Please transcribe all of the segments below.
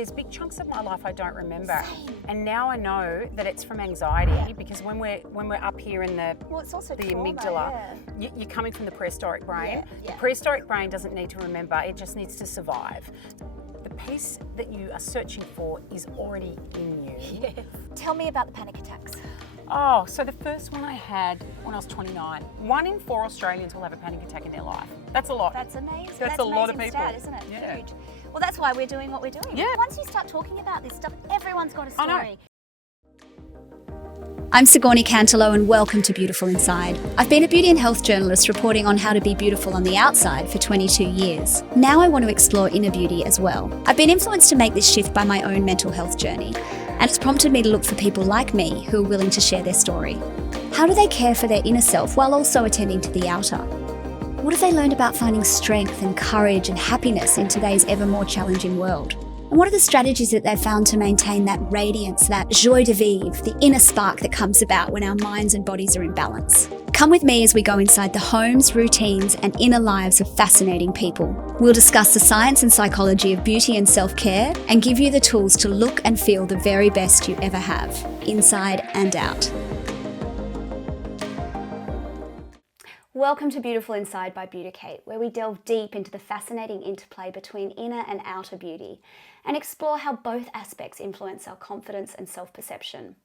there's big chunks of my life I don't remember. Same. And now I know that it's from anxiety because when we're up here in the It's also the trauma, amygdala, you're coming from the prehistoric brain. Yeah. The prehistoric brain doesn't need to remember, it just needs to survive. The piece that you are searching for is already in you. Yes. Tell me about the panic attacks. Oh, so the first one I had when I was 29. 1 in 4 Australians will have a panic attack in their life. That's a lot. That's amazing. That's a lot of amazing people. Stat, isn't it? Yeah. Huge. Well, that's why we're doing what we're doing. Yeah. Once you start talking about this stuff, everyone's got a story. I know. I'm Sigourney Cantelo and welcome to Beautiful Inside. I've been a beauty and health journalist reporting on how to be beautiful on the outside for 22 years. Now I want to explore inner beauty as well. I've been influenced to make this shift by my own mental health journey, and it's prompted me to look for people like me who are willing to share their story. How do they care for their inner self while also attending to the outer? What have they learned about finding strength and courage and happiness in today's ever more challenging world? And what are the strategies that they've found to maintain that radiance, that joie de vivre, the inner spark that comes about when our minds and bodies are in balance? Come with me as we go inside the homes, routines, and inner lives of fascinating people. We'll discuss the science and psychology of beauty and self-care and give you the tools to look and feel the very best you ever have, inside and out. Welcome to Beautiful Inside by Beauticate, where we delve deep into the fascinating interplay between inner and outer beauty and explore how both aspects influence our confidence and self-perception.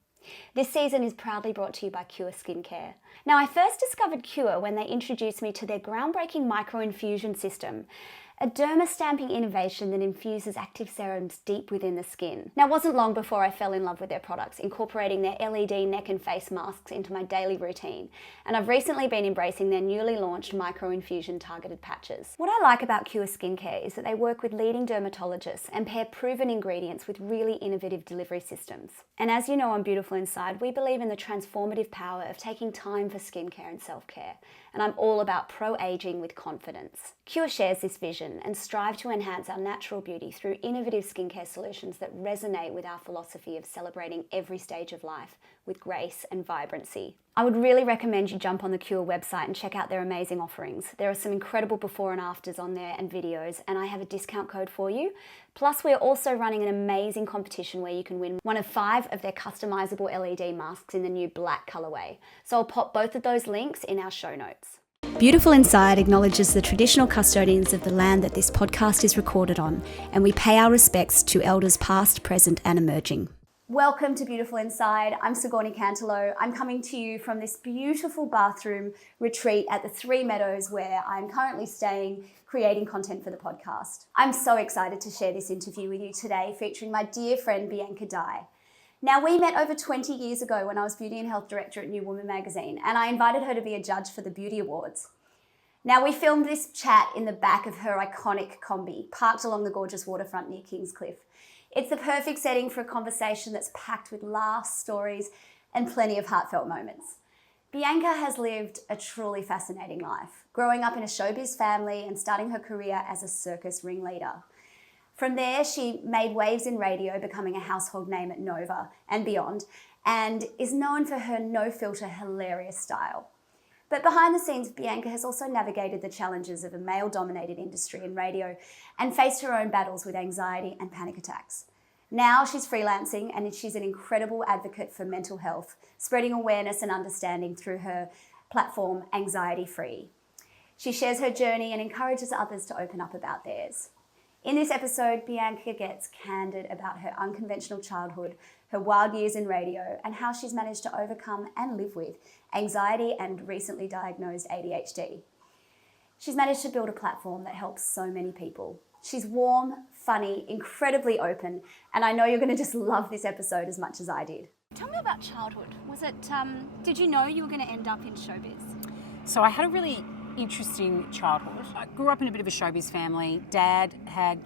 This season is proudly brought to you by Cure Skincare. Now, I first discovered Cure when they introduced me to their groundbreaking micro-infusion system, a derma-stamping innovation that infuses active serums deep within the skin. Now, it wasn't long before I fell in love with their products, incorporating their LED neck and face masks into my daily routine. And I've recently been embracing their newly launched micro-infusion targeted patches. What I like about Cure Skincare is that they work with leading dermatologists and pair proven ingredients with really innovative delivery systems. And as you know on Beautiful Inside, we believe in the transformative power of taking time for skincare and self-care. And I'm all about pro-aging with confidence. Cure shares this vision and strive to enhance our natural beauty through innovative skincare solutions that resonate with our philosophy of celebrating every stage of life with grace and vibrancy. I would really recommend you jump on the Cure website and check out their amazing offerings. There are some incredible before and afters on there and videos, and I have a discount code for you. Plus, we're also running an amazing competition where you can win one of 5 of their customizable LED masks in the new black colorway. So I'll pop both of those links in our show notes. Beautiful Inside acknowledges the traditional custodians of the land that this podcast is recorded on, and we pay our respects to elders past, present, and emerging. Welcome to Beautiful Inside. I'm Sigourney Cantelo. I'm coming to you from this beautiful bathroom retreat at the Three Meadows where I'm currently staying, creating content for the podcast. I'm so excited to share this interview with you today, featuring my dear friend Bianca Dye. Now, we met over 20 years ago when I was Beauty and Health Director at New Woman magazine, and I invited her to be a judge for the Beauty Awards. Now, we filmed this chat in the back of her iconic Kombi, parked along the gorgeous waterfront near Kingscliff. It's the perfect setting for a conversation that's packed with laughs, stories, and plenty of heartfelt moments. Bianca has lived a truly fascinating life, growing up in a showbiz family and starting her career as a circus ringleader. From there, she made waves in radio, becoming a household name at Nova and beyond, and is known for her no-filter, hilarious style. But behind the scenes, Bianca has also navigated the challenges of a male-dominated industry in radio and faced her own battles with anxiety and panic attacks. Now she's freelancing and she's an incredible advocate for mental health, spreading awareness and understanding through her platform, Anxiety Free. She shares her journey and encourages others to open up about theirs. In this episode, Bianca gets candid about her unconventional childhood, her wild years in radio, and how she's managed to overcome and live with anxiety and recently diagnosed ADHD. She's managed to build a platform that helps so many people. She's warm, funny, incredibly open, and I know you're going to just love this episode as much as I did. Tell me about childhood. Was it, did you know you were going to end up in showbiz? So I had a really interesting childhood. I grew up in a bit of a showbiz family. Dad had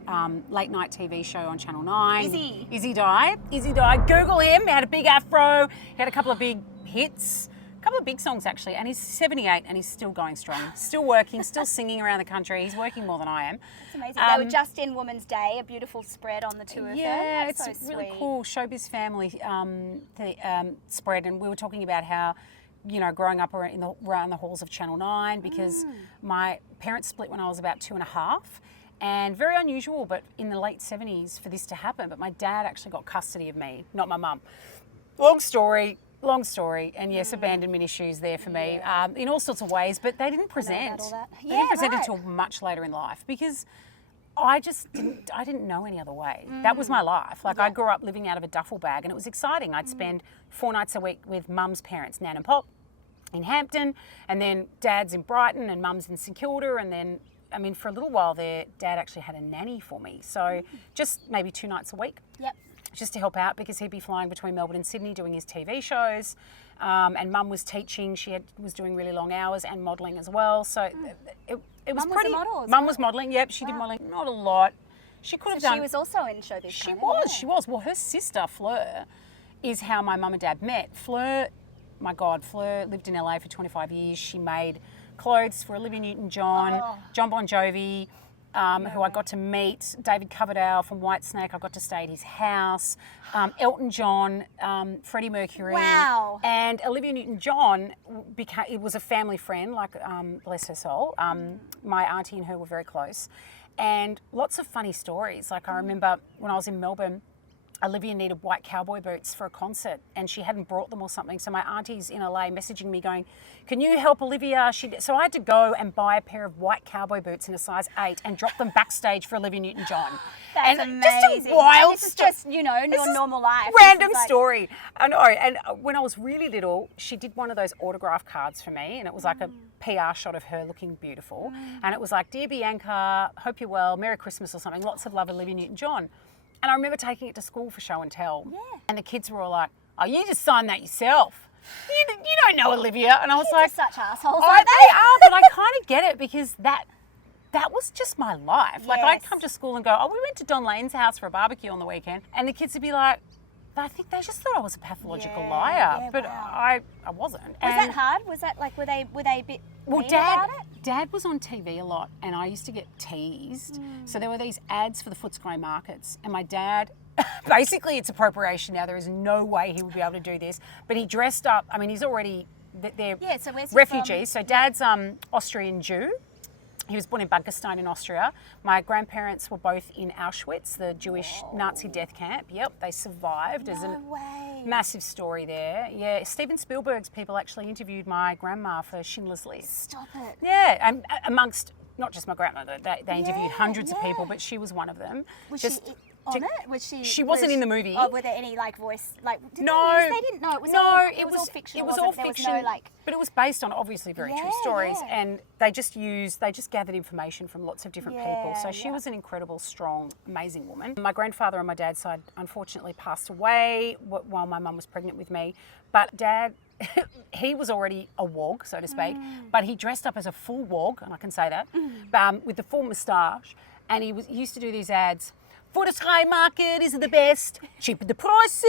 late night TV show on Channel 9. Izzy Dye. Google him. He had a big afro. He had a couple of big hits. A couple of big songs actually, and he's 78 and he's still going strong, still working, still singing around the country. He's working more than I am. That's amazing. They were just in Women's Day, a beautiful spread on the two of them. Yeah, That's it's so really sweet. cool showbiz family spread, and we were talking about how, you know, growing up around the halls of Channel 9 because my parents split when I was about 2.5. And very unusual, but in the late 70s for this to happen. But my dad actually got custody of me, not my mum. Long story. And yes, abandonment issues there for me in all sorts of ways, but they didn't present. They didn't present until much later in life because I didn't know any other way. That was my life. Like I grew up living out of a duffel bag and it was exciting. I'd spend 4 nights a week with mum's parents, Nan and Pop, in Hampton, and then dad's in Brighton and mum's in St Kilda, and then for a little while there, Dad actually had a nanny for me. So just maybe 2 nights a week. Yep. Just to help out because he'd be flying between Melbourne and Sydney doing his TV shows. And Mum was teaching. She was doing really long hours and modelling as well. So it was pretty... Mum was modelling. Yep, she did modelling. Not a lot. She could have done... She was also in showbiz. She was. Well, her sister, Fleur, is how my mum and dad met. Fleur lived in LA for 25 years. She made clothes for Olivia Newton-John, John Bon Jovi, who I got to meet, David Coverdale from Whitesnake. I got to stay at his house, Elton John, Freddie Mercury. Wow. And Olivia Newton-John it was a family friend, like bless her soul. My auntie and her were very close. And lots of funny stories. Like I remember when I was in Melbourne, Olivia needed white cowboy boots for a concert and she hadn't brought them or something. So my auntie's in LA messaging me going, can you help Olivia? So I had to go and buy a pair of white cowboy boots in a size 8 and drop them backstage for Olivia Newton-John. That's amazing. Just a wild this is just, your normal life. Random story. I know. And when I was really little, she did one of those autograph cards for me and it was like a PR shot of her looking beautiful. And it was like, dear Bianca, hope you're well, Merry Christmas or something. Lots of love, Olivia Newton-John. And I remember taking it to school for show and tell. Yeah. And the kids were all like, oh, you just signed that yourself. You don't know Olivia. And I was like, such assholes. They are, but I kind of get it because that was just my life. Like I'd come to school and go, oh, we went to Don Lane's house for a barbecue on the weekend. And the kids would be like, I think they just thought I was a pathological liar, but I wasn't. Was that hard? Was that like, were they a bit mean about it? Dad was on TV a lot and I used to get teased. So there were these ads for the Footscray markets and my dad, basically it's appropriation now. There is no way he would be able to do this. But he dressed up, he's already, they're so where's refugees. So Dad's Austrian Jew. He was born in Bad Gastein in Austria. My grandparents were both in Auschwitz, the Jewish Nazi death camp. Yep, they survived. There's a massive story there. Yeah, Steven Spielberg's people actually interviewed my grandma for Schindler's List. Stop it. Yeah, and amongst not just my grandmother, they interviewed hundreds of people, but she was one of them. Was she on it? Was she? She wasn't in the movie. Oh, were there any voice No, they didn't know. It was all fiction. It was all fiction. But it was based on obviously very true stories, and they just gathered information from lots of different people. So she was an incredible, strong, amazing woman. My grandfather on my dad's side unfortunately passed away while my mum was pregnant with me, but Dad. He was already a wog, so to speak, but he dressed up as a full wog, and I can say that, with the full moustache, and he used to do these ads. For the Sky Market is the best, cheaper the prices,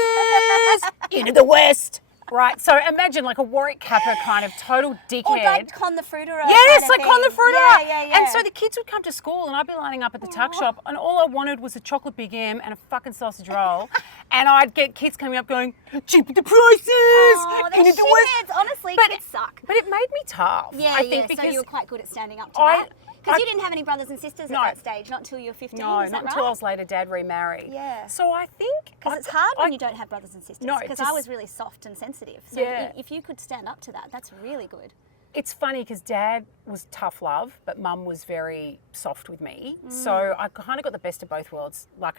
into the West. Right, so imagine like a Warwick Kappa kind of total dickhead. Or like Con the Fruiterer. Yes, like Con the Fruiterer. Yeah. And so the kids would come to school and I'd be lining up at the tuck shop and all I wanted was a chocolate Big M and a fucking sausage roll. And I'd get kids coming up going, cheaper the prices. Oh, they're shitheads. Honestly, kids suck. But it made me tough. I think because so you were quite good at standing up to that. Because you didn't have any brothers and sisters at that stage, not until you were 15, No, not until I was later. Dad remarried. Yeah. So I think... Because it's hard when you don't have brothers and sisters. No, because I was really soft and sensitive. So if you could stand up to that, that's really good. It's funny because Dad was tough love, but Mum was very soft with me. So I kind of got the best of both worlds, like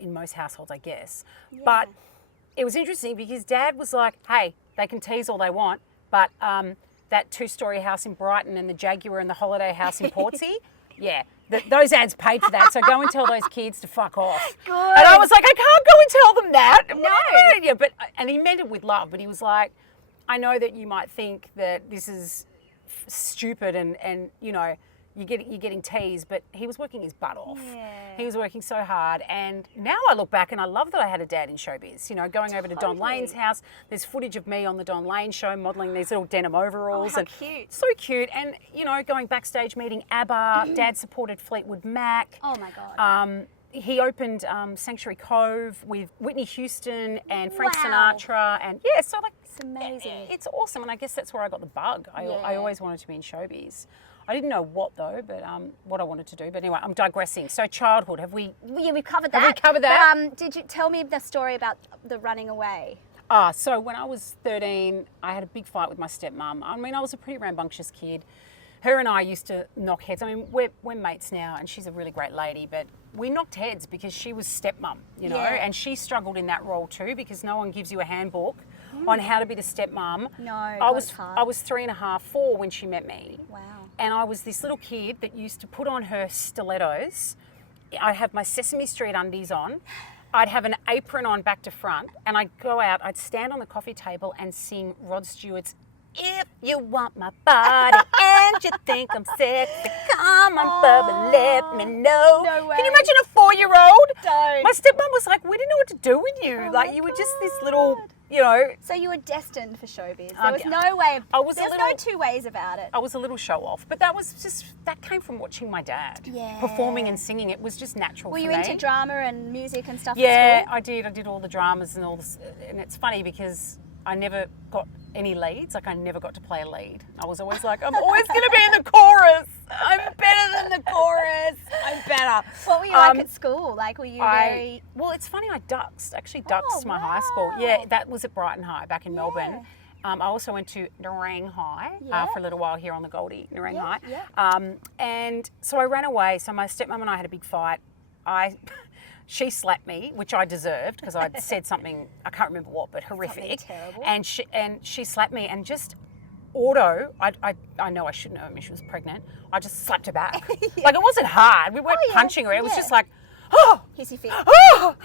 in most households, I guess. Yeah. But it was interesting because Dad was like, hey, they can tease all they want, but... that 2-story house in Brighton and the Jaguar and the holiday house in Portsea, those ads paid for that. So go and tell those kids to fuck off. Good. And I was like, I can't go and tell them that. No. Yeah, and he meant it with love, but he was like, I know that you might think that this is stupid and you're getting teased, but he was working his butt off. Yeah. He was working so hard. And now I look back and I love that I had a dad in showbiz. Going over to Don Lane's house. There's footage of me on the Don Lane show modelling these little denim overalls. Oh, how cute. So cute. And, going backstage meeting ABBA. Dad supported Fleetwood Mac. Oh, my God. He opened Sanctuary Cove with Whitney Houston and Frank Sinatra. And, so it's amazing. It's awesome. And I guess that's where I got the bug. I always wanted to be in showbiz. I didn't know what though, but what I wanted to do. But anyway, I'm digressing. So childhood, Yeah, we've covered that. Have we covered that? But, did you tell me the story about the running away? So when I was 13, I had a big fight with my stepmom. I mean, I was a pretty rambunctious kid. Her and I used to knock heads. I mean, we're mates now, and she's a really great lady, but we knocked heads because she was stepmom, you know, and she struggled in that role too because no one gives you a handbook on how to be the stepmom. No, I was 3.5, 4 when she met me. Wow. And I was this little kid that used to put on her stilettos. I'd have my Sesame Street undies on. I'd have an apron on back to front, and I'd go out, I'd stand on the coffee table and sing Rod Stewart's "If You Want My Body and You Think I'm Sexy, Come on, Bubba, let me know." No way. Can you imagine a 4-year-old? Don't. My stepmom was like, "We didn't know what to do with you. Like, you were just this little, you know." So you were destined for showbiz. There was no way of, there's no two ways about it. I was a little show off, but that came from watching my dad performing and singing. It was just natural Were for you me. into drama and music and stuff Yeah, at school? I did. I did all the dramas and all this. And it's funny because I never got any leads. Like, I never got to play a lead. I was always like, I'm always going to be in the chorus. I'm better than the chorus. I'm better. What were you like at school? Like, were you very... Well, it's funny. I duxed my high school. Yeah, that was at Brighton High back in Melbourne. I also went to Nerang High for a little while here on the Goldie, Nerang High. Yeah. And so I ran away. So my stepmom and I had a big fight. She slapped me, which I deserved because I'd said something, I can't remember what, but horrific. Terrible. And she slapped me and just I know I shouldn't have. I mean, she was pregnant. I just slapped her back. Like, it wasn't hard. We weren't punching her. It was just like, oh, hissy fit. Oh,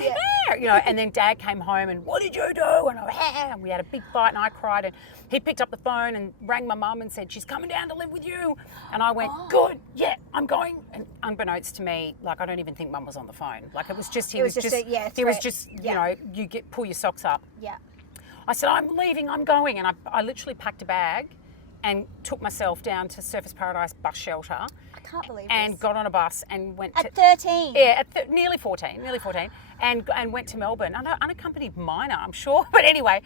you know, and then Dad came home and, what did you do? And we had a big fight and I cried, and he picked up the phone and rang my mum and said, she's coming down to live with you. And I went, good, yeah, I'm going. And unbeknownst to me, like, I don't even think Mum was on the phone. Like, it was just, he was just, you know, pull your socks up. Yeah. I said, I'm leaving, I'm going. And I literally packed a bag and took myself down to Surfers Paradise bus shelter. I can't believe and this. got on a bus and went at 13? Yeah, nearly 14, and went to Melbourne. Unaccompanied minor, I'm sure. But anyway,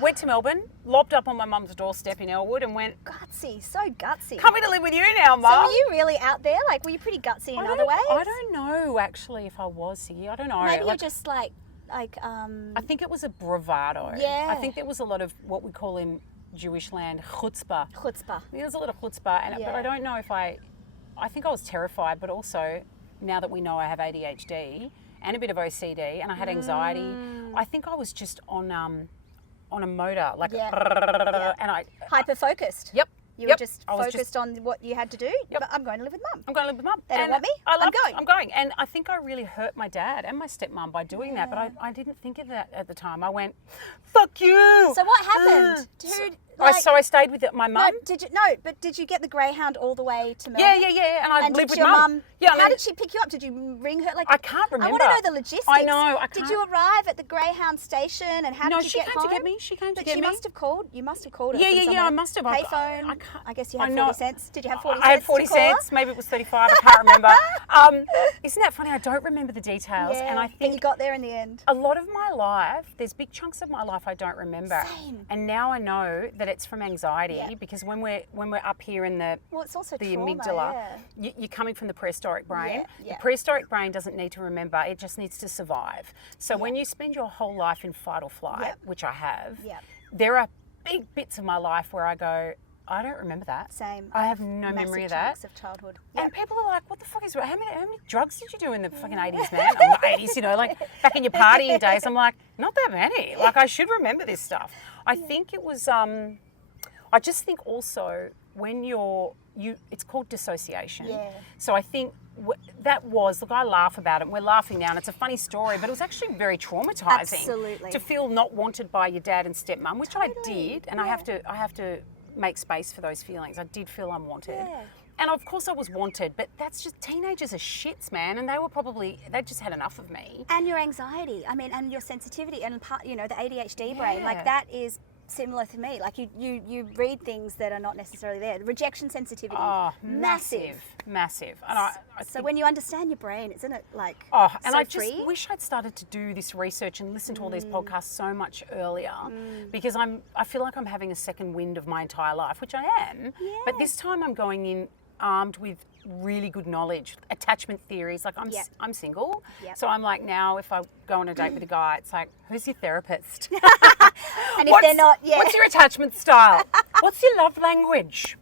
went to Melbourne, lobbed up on my mum's doorstep in Elwood and went... Gutsy, so gutsy. Coming to live with you now, Mum. So were you really out there? Like, were you pretty gutsy in other ways? I don't know, actually, if I was, Siggy. I don't know. Maybe you're just I think it was a bravado. Yeah. I think there was a lot of what we call in Jewish land, chutzpah. Chutzpah. There was a lot of chutzpah, but I don't know if I think I was terrified, but also now that we know I have ADHD and a bit of OCD and I had anxiety, I think I was just on a motor, like, and I... Hyper-focused. Yep. You were just focused on what you had to do. Yep. But I'm going to live with Mum. I'm going to live with Mum. They don't want me. I'm going. And I think I really hurt my dad and my stepmom by doing that, but I didn't think of that at the time. I went, fuck you. So what happened? So I stayed with my mum. But did you get the Greyhound all the way to Melbourne? Yeah. And I lived with your Mum. Yeah, how did she pick you up? Did you ring her? Like, I can't remember. I want to know the logistics. I know. I can't. Did you arrive at the Greyhound station and how did you get home? No, she came to get me. She came to get me. She must have called. You must have called her. Yeah. I must have. Payphone. I guess you had 40 cents. Did you have 40 cents? I had 40 cents. Maybe it was 35. I can't remember. Isn't that funny? I don't remember the details, and I think. But you got there in the end. A lot of my life, there's big chunks of my life I don't remember. Same. And now I know that it's from anxiety because when we're up here in the it's also the trauma, amygdala, you're coming from the prehistoric brain. Yeah. The prehistoric brain doesn't need to remember; it just needs to survive. So when you spend your whole life in fight or flight, which I have, there are big bits of my life where I go, I don't remember that. Same. I have no memory of that. Chunks of childhood. And people are like, what the fuck is, how many drugs did you do in the fucking 80s, man? I'm like, 80s, you know, like back in your partying days. I'm like, not that many. Like, I should remember this stuff. I think it was, I just think also when it's called dissociation. Yeah. So I think that was, look, I laugh about it and we're laughing now and it's a funny story, but it was actually very traumatizing. Absolutely. To feel not wanted by your dad and stepmom, which I did. And I have to make space for those feelings. I did feel unwanted. Yeah. And of course I was wanted, but that's just, teenagers are shits, man. And they just had enough of me. And your anxiety, and your sensitivity and the ADHD brain, like that is similar to me. Like you read things that are not necessarily there. Rejection sensitivity, massive. And so when you understand your brain, isn't it like I just free? wish I'd started to do this research and listen to all these podcasts so much earlier because I feel like I'm having a second wind of my entire life, which I am. Yeah. But this time I'm going in armed with really good knowledge, attachment theories. Like I'm single, so I'm like, now if I go on a date with a guy, it's like, who's your therapist? And if they're not, what's your attachment style? What's your love language?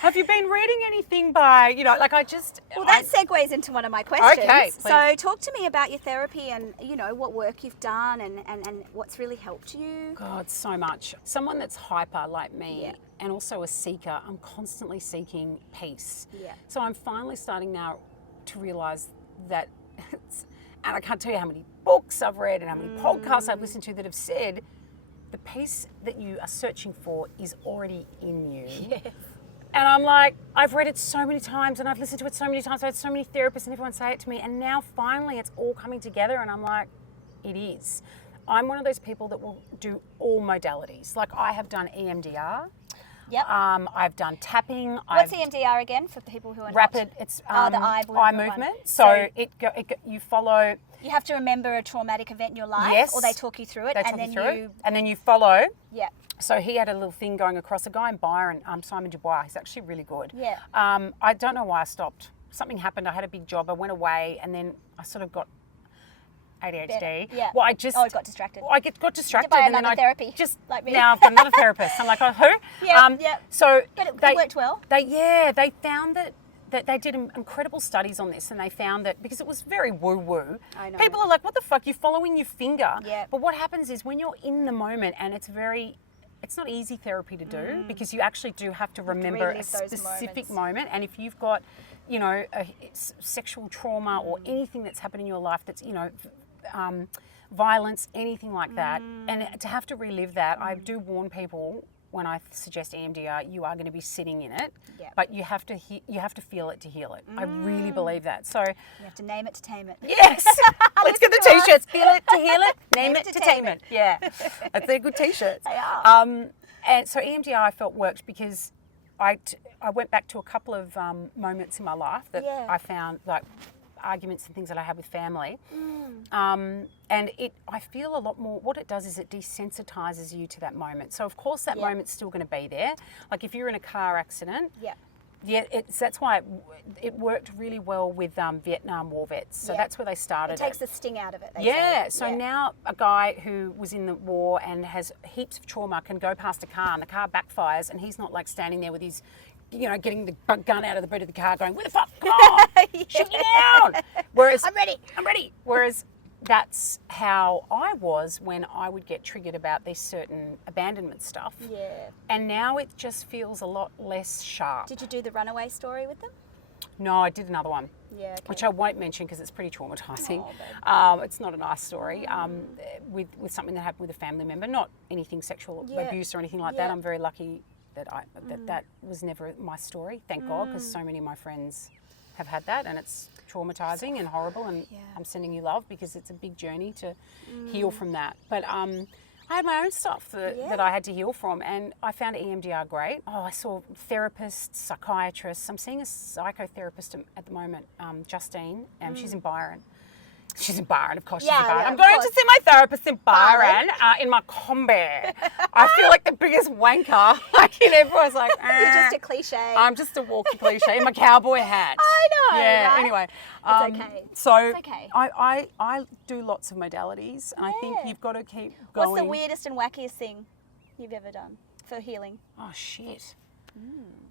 Have you been reading anything by, like Well, that segues into one of my questions. Okay, please. So talk to me about your therapy and, what work you've done and what's really helped you. God, so much. Someone that's hyper like me and also a seeker, I'm constantly seeking peace. Yeah. So I'm finally starting now to realise that, and I can't tell you how many books I've read and how many podcasts I've listened to that have said, the peace that you are searching for is already in you. Yes. And I'm like, I've read it so many times and I've listened to it so many times. I've had so many therapists and everyone say it to me. And now finally it's all coming together and I'm like, it is. I'm one of those people that will do all modalities. Like I have done EMDR. Yep. I've done tapping. What's EMDR again for people who are rapid? Not? It's the eye movement. So you follow. You have to remember a traumatic event in your life, yes, or they talk you through it, and then you follow. Yeah. So he had a little thing going across. A guy in Byron, Simon Dubois. He's actually really good. Yeah. I don't know why I stopped. Something happened. I had a big job. I went away, and then I sort of got ADHD. Yeah. Well, I just got distracted. I got distracted. By and then another therapy. Just like me. Now I've got another therapist. I'm like, oh, who? Yeah. So but it worked well. They found that they did incredible studies on this, and they found that because it was very woo-woo, I know. people are like, what the fuck, you're following your finger. Yeah. But what happens is when you're in the moment, and it's not easy therapy to do because you actually do have to remember a specific moment. And if you've got, a sexual trauma or anything that's happened in your life that's, violence, anything like that, and to have to relive that, I do warn people when I suggest EMDR, you are going to be sitting in it, but you have to feel it to heal it. I really believe that. So you have to name it to tame it. Yes, let's get the t-shirts. Feel it to heal it, name it to tame it. Yeah, that's a good t-shirts. They are. And so EMDR I felt worked because I went back to a couple of moments in my life that I found like arguments and things that I had with family. And I feel a lot more, what it does is it desensitizes you to that moment. So of course that moment's still going to be there. Like if you're in a car accident, that's why it worked really well with Vietnam War vets. So that's where they started it. It takes the sting out of it. They say. So now a guy who was in the war and has heaps of trauma can go past a car and the car backfires and he's not like standing there with his, getting the gun out of the boot of the car going, where the fuck? Come on, shoot you down. Whereas I'm ready. Whereas that's how I was when I would get triggered about this certain abandonment stuff. Yeah. And now it just feels a lot less sharp. Did you do the runaway story with them? No, I did another one. Yeah. Okay. Which I won't mention because it's pretty traumatizing. It's not a nice story. With something that happened with a family member, not anything sexual abuse or anything like that. I'm very lucky that that was never my story, thank God, because so many of my friends have had that, and it's traumatizing and horrible, and I'm sending you love because it's a big journey to heal from that. But I had my own stuff that I had to heal from, and I found EMDR great. Oh, I saw therapists, psychiatrists. I'm seeing a psychotherapist at the moment, Justine. She's in Byron. She's in Byron, of course she's in Byron. I'm going to see my therapist in Byron in my combi. I feel like the biggest wanker. Like, everyone's like, You're just a cliche. I'm just a walking cliche in my cowboy hat. I know. Yeah, right? anyway. It's okay. So it's okay. I do lots of modalities, and I think you've got to keep going. What's the weirdest and wackiest thing you've ever done for healing? Oh, shit.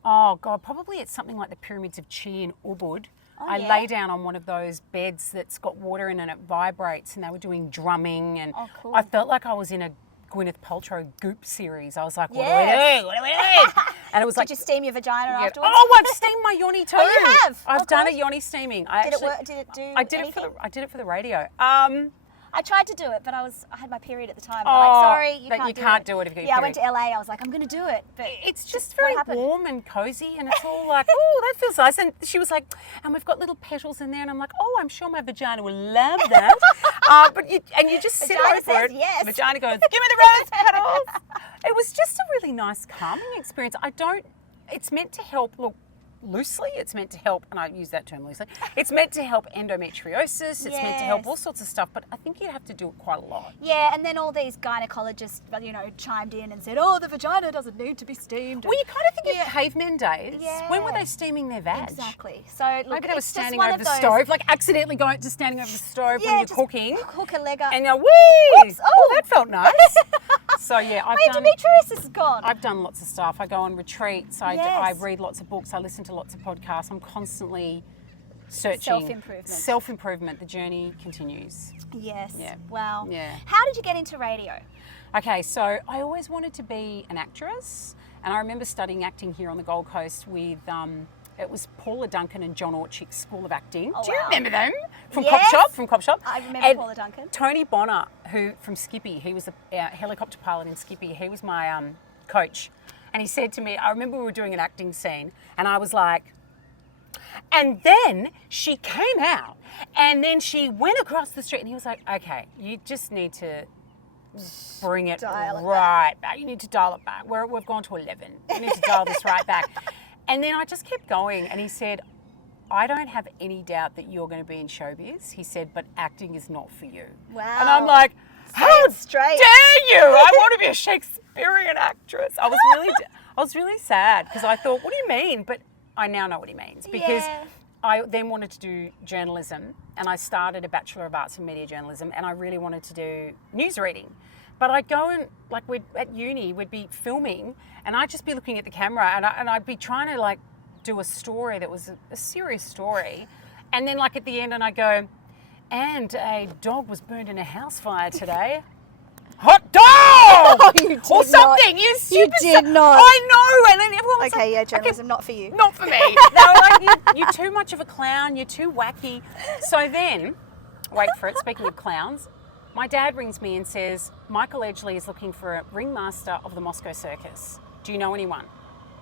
Oh, God, probably it's something like the pyramids of Chi in Ubud. I lay down on one of those beds that's got water in and it vibrates, and they were doing drumming, and cool. I felt like I was in a Gwyneth Paltrow Goop series. I was like, what do we do? What do we do? And it was like, did you steam your vagina afterwards? Oh, I've steamed my yoni too. Oh, you have? I've done a yoni steaming. Did it work? Did it do anything? I did it for the radio. I tried to do it, but I had my period at the time. Oh, They're like, sorry, you can't do it if you get your I went to LA. I was like, I'm going to do it. But it's just very warm and cozy, and it's all like, oh, that feels nice. And she was like, and we've got little petals in there, and I'm like, oh, I'm sure my vagina will love that. But you just sit over it. Yes. Vagina goes, give me the rose petals. It was just a really nice calming experience. It's meant to help. Look, loosely. It's meant to help, and I use that term loosely. It's meant to help endometriosis. It's meant to help all sorts of stuff, but I think you have to do it quite a lot. Yeah, and then all these gynecologists, chimed in and said, "Oh, the vagina doesn't need to be steamed." Well, you kind of think of cavemen days. Yeah. When were they steaming their vag? Exactly. So look, Maybe they were it's just standing one over of the those- stove, like accidentally going to standing over the stove when you're just cooking. Hook a leg up. And you're, whee! Whoops, Oh, that felt nice. So yeah, My endometriosis is gone. I've done lots of stuff. I go on retreats. I Yes. read lots of books. I listen to lots of podcasts. I'm constantly searching. Self-improvement. Self-improvement. The journey continues. Yes. Yeah. Wow. Yeah. How did you get into radio? Okay, so I always wanted to be an actress, and I remember studying acting here on the Gold Coast with it was Paula Duncan and John Orchick's School of Acting. Oh, Do you wow. remember them? From Yes. Cop Shop? I remember And Paula Duncan. Tony Bonner, who from Skippy, he was a helicopter pilot in Skippy. He was my coach. And he said to me, I remember we were doing an acting scene, and I was like, and then she came out, and then she went across the street, and he was like, okay, you just need to bring it right back. You need to dial it back. We've gone to 11. You need to dial this right back. And then I just kept going, and he said, I don't have any doubt that you're going to be in showbiz. He said, but acting is not for you. Wow. And I'm like, how straight. dare you? I want to be a Shakespearean actress. I was really sad because I thought, what do you mean? But I now know what he means, because I then wanted to do journalism, and I started a Bachelor of Arts in Media Journalism, and I really wanted to do news reading. But I'd go and, at uni, we'd be filming, and I'd just be looking at the camera, and I'd be trying to, do a story that was a serious story. And then, at the end, and I go, and a dog was burned in a house fire today. Hot dog! You did or something. not. You stupid. You did not. I know. And then everyone was Okay, like, yeah, journalism, not for you. Not for me. They were like, you're too much of a clown. You're too wacky. So then, wait for it. Speaking of clowns, my dad rings me and says, Michael Edgley is looking for a ringmaster of the Moscow Circus. Do you know anyone?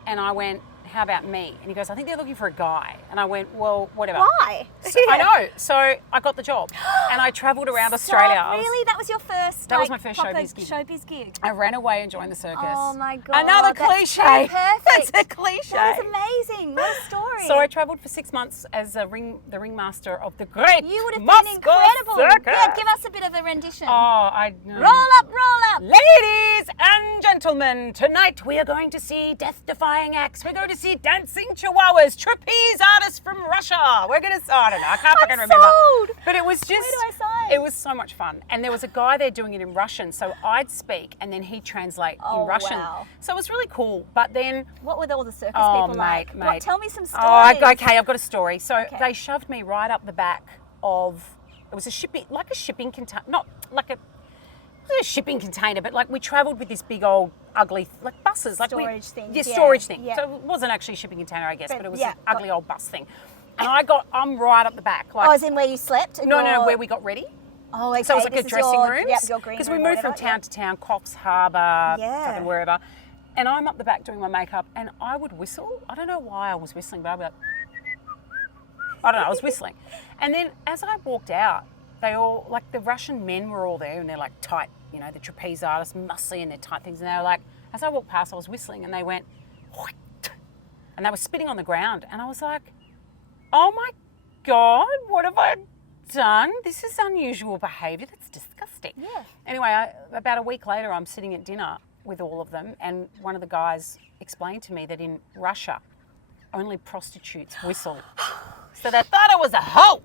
And I went, how about me? And he goes, I think they're looking for a guy. And I went, well, whatever. Why? So, I know. So I got the job, and I travelled around Australia. Stop, really? That was your first? That was my first proper showbiz gig. gig. I ran away and joined the circus. Oh my God. Another that's cliche. so perfect. That's a cliche. That is amazing. What a story. So I travelled for 6 months as the ringmaster of the great You would have Moscow been incredible. Circus. Yeah, give us a bit of a rendition. Oh, I Roll up, roll up. Ladies and gentlemen, tonight we are going to see death-defying acts. We're going to see dancing chihuahuas, trapeze artists from Russia. We're going to, I don't know, I can't fucking remember. sold. But it was just, Where do I sign? It was so much fun. And there was a guy there doing it in Russian, so I'd speak and then he'd translate Oh, in Russian. wow. So it was really cool. But then, What were all the circus oh, people mate, like? mate. What, tell me some stories. Oh, okay, I've got a story. So Okay. they shoved me right up the back of, it was a shipping container, not like a shipping container, but we travelled with this big old ugly, buses. Storage thing. Yeah, Yeah, storage thing. yeah. So it wasn't actually a shipping container, I guess, but it was yeah, an ugly old bus thing. And I'm right up the back. Oh, as in where you slept? No, where we got ready. Oh, okay. So it was like this a is dressing your, room. Yep, your green Because room we or moved from whatever, town to town, Coffs Harbour, Yeah. fucking wherever. And I'm up the back doing my makeup, and I would whistle. I don't know why I was whistling, but I'd be like, I don't know, I was whistling. And then as I walked out, they all, the Russian men were all there, and they're tight, the trapeze artists, muscly, and their tight things. And they were like, as I walked past, I was whistling, and they went, "What?" And they were spitting on the ground. And I was like, oh my God, what have I done? This is unusual behaviour. That's disgusting. Yeah. Anyway, about a week later, I'm sitting at dinner with all of them, and one of the guys explained to me that in Russia, only prostitutes whistle. So they thought I was a hoe.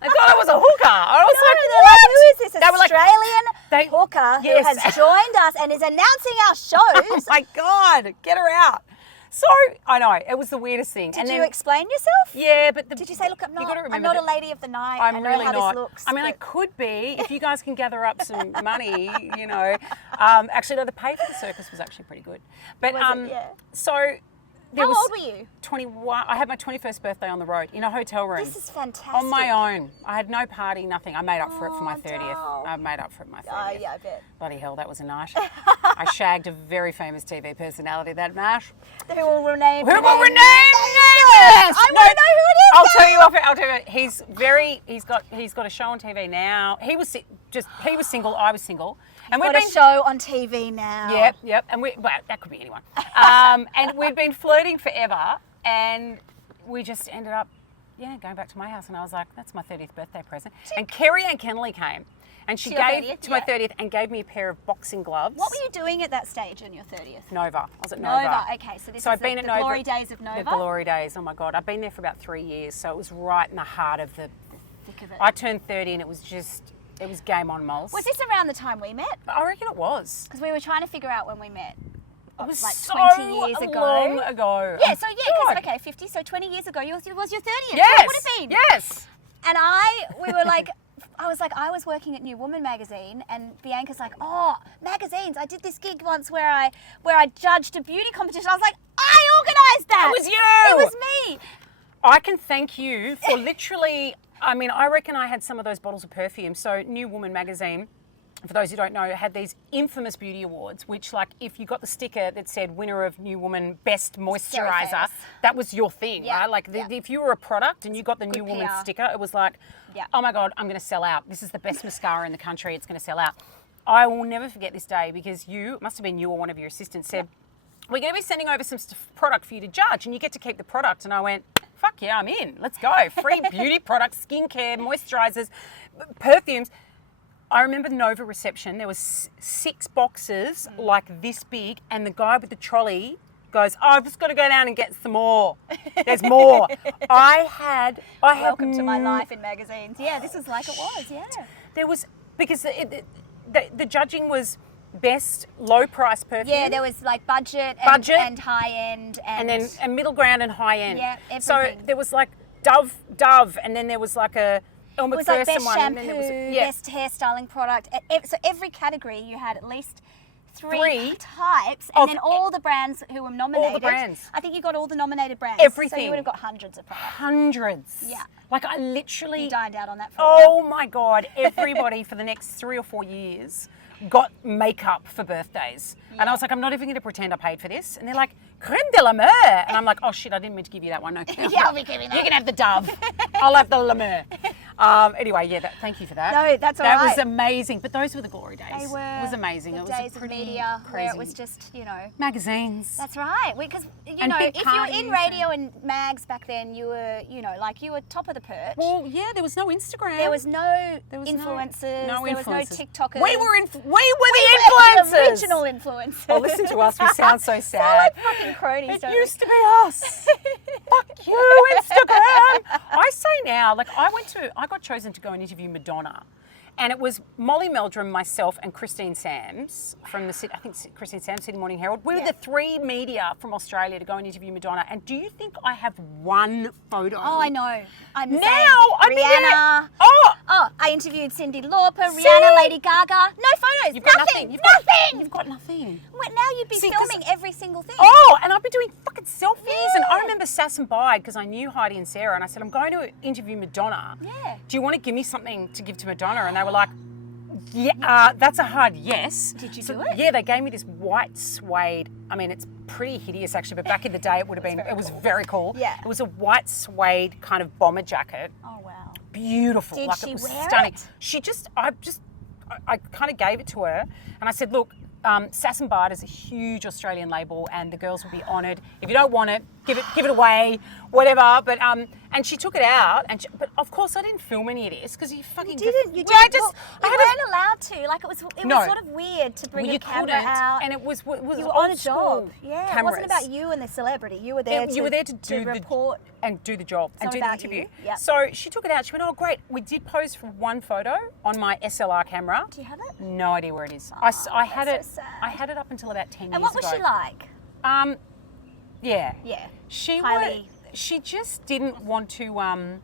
They thought I was a hooker. I was They're like, who is this They were like, Australian hooker Yes. who has joined us and is announcing our shows? Oh my God, get her out. So, I know, it was the weirdest thing. Did you explain yourself? Yeah, but Did you say, look, you gotta I'm remember not a that lady of the night. I'm I know really how not. this looks. I mean, I but- could be if you guys can gather up some money, Actually, no, the pay for the circus was actually pretty good. But Was it? Yeah. so there How was old were you? 21. I had my 21st birthday on the road in a hotel room. This is fantastic. On my own. I had no party, nothing. I made up for it for my Oh, 30th. doll. I made up for it my 30th. Oh, yeah, I bet. Bloody hell, that was a night. I shagged a very famous TV personality that night. Who will rename? Who will rename nameless? I want to know who it is. I'll tell you off. I'll tell you. He's got a show on TV now. He was single. I was single, and Got a show on TV now. Yep. And that could be anyone. And we'd been flirting forever. And we just ended up, going back to my house. And I was like, that's my 30th birthday present. And Kerry Ann Kennelly came. And she gave to my 30th and gave me a pair of boxing gloves. What were you doing at that stage on your 30th? Nova. I was at Nova. Nova, okay. So this is the glory days of Nova? The glory days, oh my God. I've been there for about 3 years, so it was right in the heart of the thick of it. I turned 30 and it was game on, moles. Was this around the time we met? I reckon it was. Because we were trying to figure out when we met. It was like so 20 years ago. long ago. Yeah, so God. because, okay, 50, so 20 years ago, it was your 30th. Yes. So it would have been. Yes. And we were like, I was working at New Woman magazine, and Bianca's like, oh, magazines. I did this gig once where I judged a beauty competition. I was like, I organised that. It was you. It was me. I can thank you for literally, I reckon I had some of those bottles of perfume. So New Woman magazine, for those who don't know, had these infamous beauty awards, which like if you got the sticker that said winner of New Woman Best Moisturiser, that was your thing, right? Like if you were a product and you got the New Woman sticker, it was like, oh my God, I'm going to sell out. This is the best mascara in the country. It's going to sell out. I will never forget this day because it must have been you or one of your assistants said, we're going to be sending over some product for you to judge and you get to keep the product. And I went, fuck yeah, I'm in. Let's go. Free beauty products, skincare, moisturisers, perfumes. I remember the Nova reception, there was 6 boxes like this big and the guy with the trolley goes, oh, I've just got to go down and get some more. There's more. Welcome to my life in magazines. Yeah, this is like it was, yeah. There was, because the judging was best low price perfume. Yeah, there was like budget and high end. And then a middle ground and high end. Yeah, everything. So there was like Dove, and then there was like a it was like best shampoo, and then best hairstyling product. So every category you had at least three types, and then all the brands who were nominated. All the brands. I think you got all the nominated brands. Everything. So you would have got hundreds of products. Hundreds. Yeah. Like I literally. You dined out on that for a while. Oh my God! Everybody for the next 3 or 4 years got makeup for birthdays, and I was like, I'm not even going to pretend I paid for this. And they're like, creme de la mer, and I'm like, oh shit, I didn't mean to give you that one. No, I'll be giving that. You can have the Dove. I'll have the la mer. Anyway, thank you for that. No, that's all right. That was amazing. But those were the glory days. They were. It was amazing. The it was days a pretty of media crazy. where it was just, magazines. That's right. Because if you were in radio and mags back then, you were, you were top of the perch. Well, yeah, there was no Instagram. There was no influencers. There was no TikTokers. We were the influencers. The original influencers. Oh, listen to us. We sound so sad. Sound like fucking cronies, It used to be us. Fuck you, Instagram. I say now, like I got chosen to go and interview Madonna. And it was Molly Meldrum, myself, and Christine Sams from Christine Sams, Sydney Morning Herald. We were the 3 media from Australia to go and interview Madonna. And do you think I have one photo? Oh, I know. I'm now I'm Rihanna. I interviewed Cyndi Lauper, Rihanna, Lady Gaga. No photos. You've got nothing. You've got nothing. Well, now you'd be filming every single thing. Oh, and I've been doing fucking selfies. Yeah. And I remember Sass and Bide because I knew Heidi and Sarah, and I said, I'm going to interview Madonna. Yeah. Do you want to give me something to give to Madonna? And they were like, yeah, that's a hard yes. Did you do it? Yeah, they gave me this white suede. I mean, it's pretty hideous actually, but back in the day it would have been, it was very cool. Yeah. It was a white suede kind of bomber jacket. Oh, wow. Beautiful. Did like she it was wear stunning. it? I kind of gave it to her and I said, look, Sass and Bide is a huge Australian label and the girls will be honoured. If you don't want it, give it away, whatever. But and she took it out, but of course I didn't film any of this because you fucking didn't. You well, didn't. You weren't allowed to. Like it was sort of weird to bring a camera out. And it was you were on a job. Yeah, cameras. It wasn't about you and the celebrity. You were there. You were there to do the report and do the job and do the about interview. You. Yep. So she took it out. She went, oh great. We did pose for one photo on my SLR camera. Do you have it? No idea where it is. Oh, I had it. so sad. I had it up until about 10 years ago. And what was she like? Yeah. Yeah. She just didn't want to.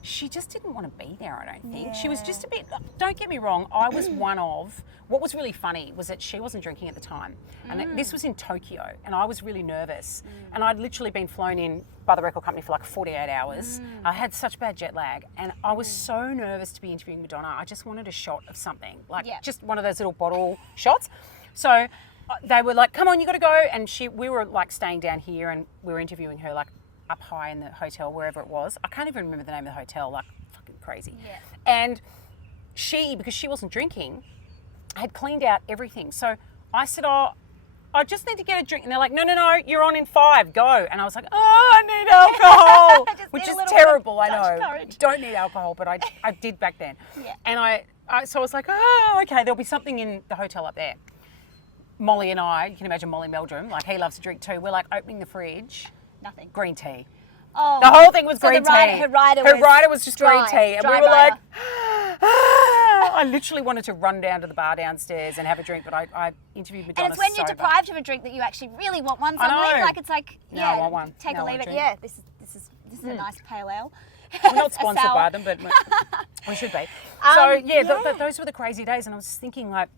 She just didn't want to be there, I don't think. Yeah. She was just a bit, don't get me wrong, I was one of, what was really funny was that she wasn't drinking at the time. And this was in Tokyo, and I was really nervous. And I'd literally been flown in by the record company for like 48 hours. I had such bad jet lag, and I was so nervous to be interviewing Madonna. I just wanted a shot of something, like just one of those little bottle shots. So they were like, come on, you got to go. And we were like staying down here, and we were interviewing her like up high in the hotel, wherever it was. I can't even remember the name of the hotel, like fucking crazy. Yeah. And she, because she wasn't drinking, had cleaned out everything. So I said, oh, I just need to get a drink. And they're like, no, you're on in 5, go. And I was like, oh, I need alcohol, which is terrible, I know. Courage. You don't need alcohol, but I did back then. Yeah. And so I was like, oh, okay, there'll be something in the hotel up there. Molly and I, you can imagine Molly Meldrum, like he loves to drink too. We're like opening the fridge. Nothing. Green tea. Oh. The whole thing was green tea. Her rider was just dry, green tea. And we dry were rider. like, I literally wanted to run down to the bar downstairs and have a drink, but I interviewed Madonna. And it's when you're sober. deprived of a drink that you actually really want one I suddenly. know. Like it's like, No, yeah, I want one. take No, or I leave it. want Yeah, this is a nice pale ale. We're not A sponsored sour. by them, but we should be. So yeah. Those were the crazy days, and I was just thinking, like,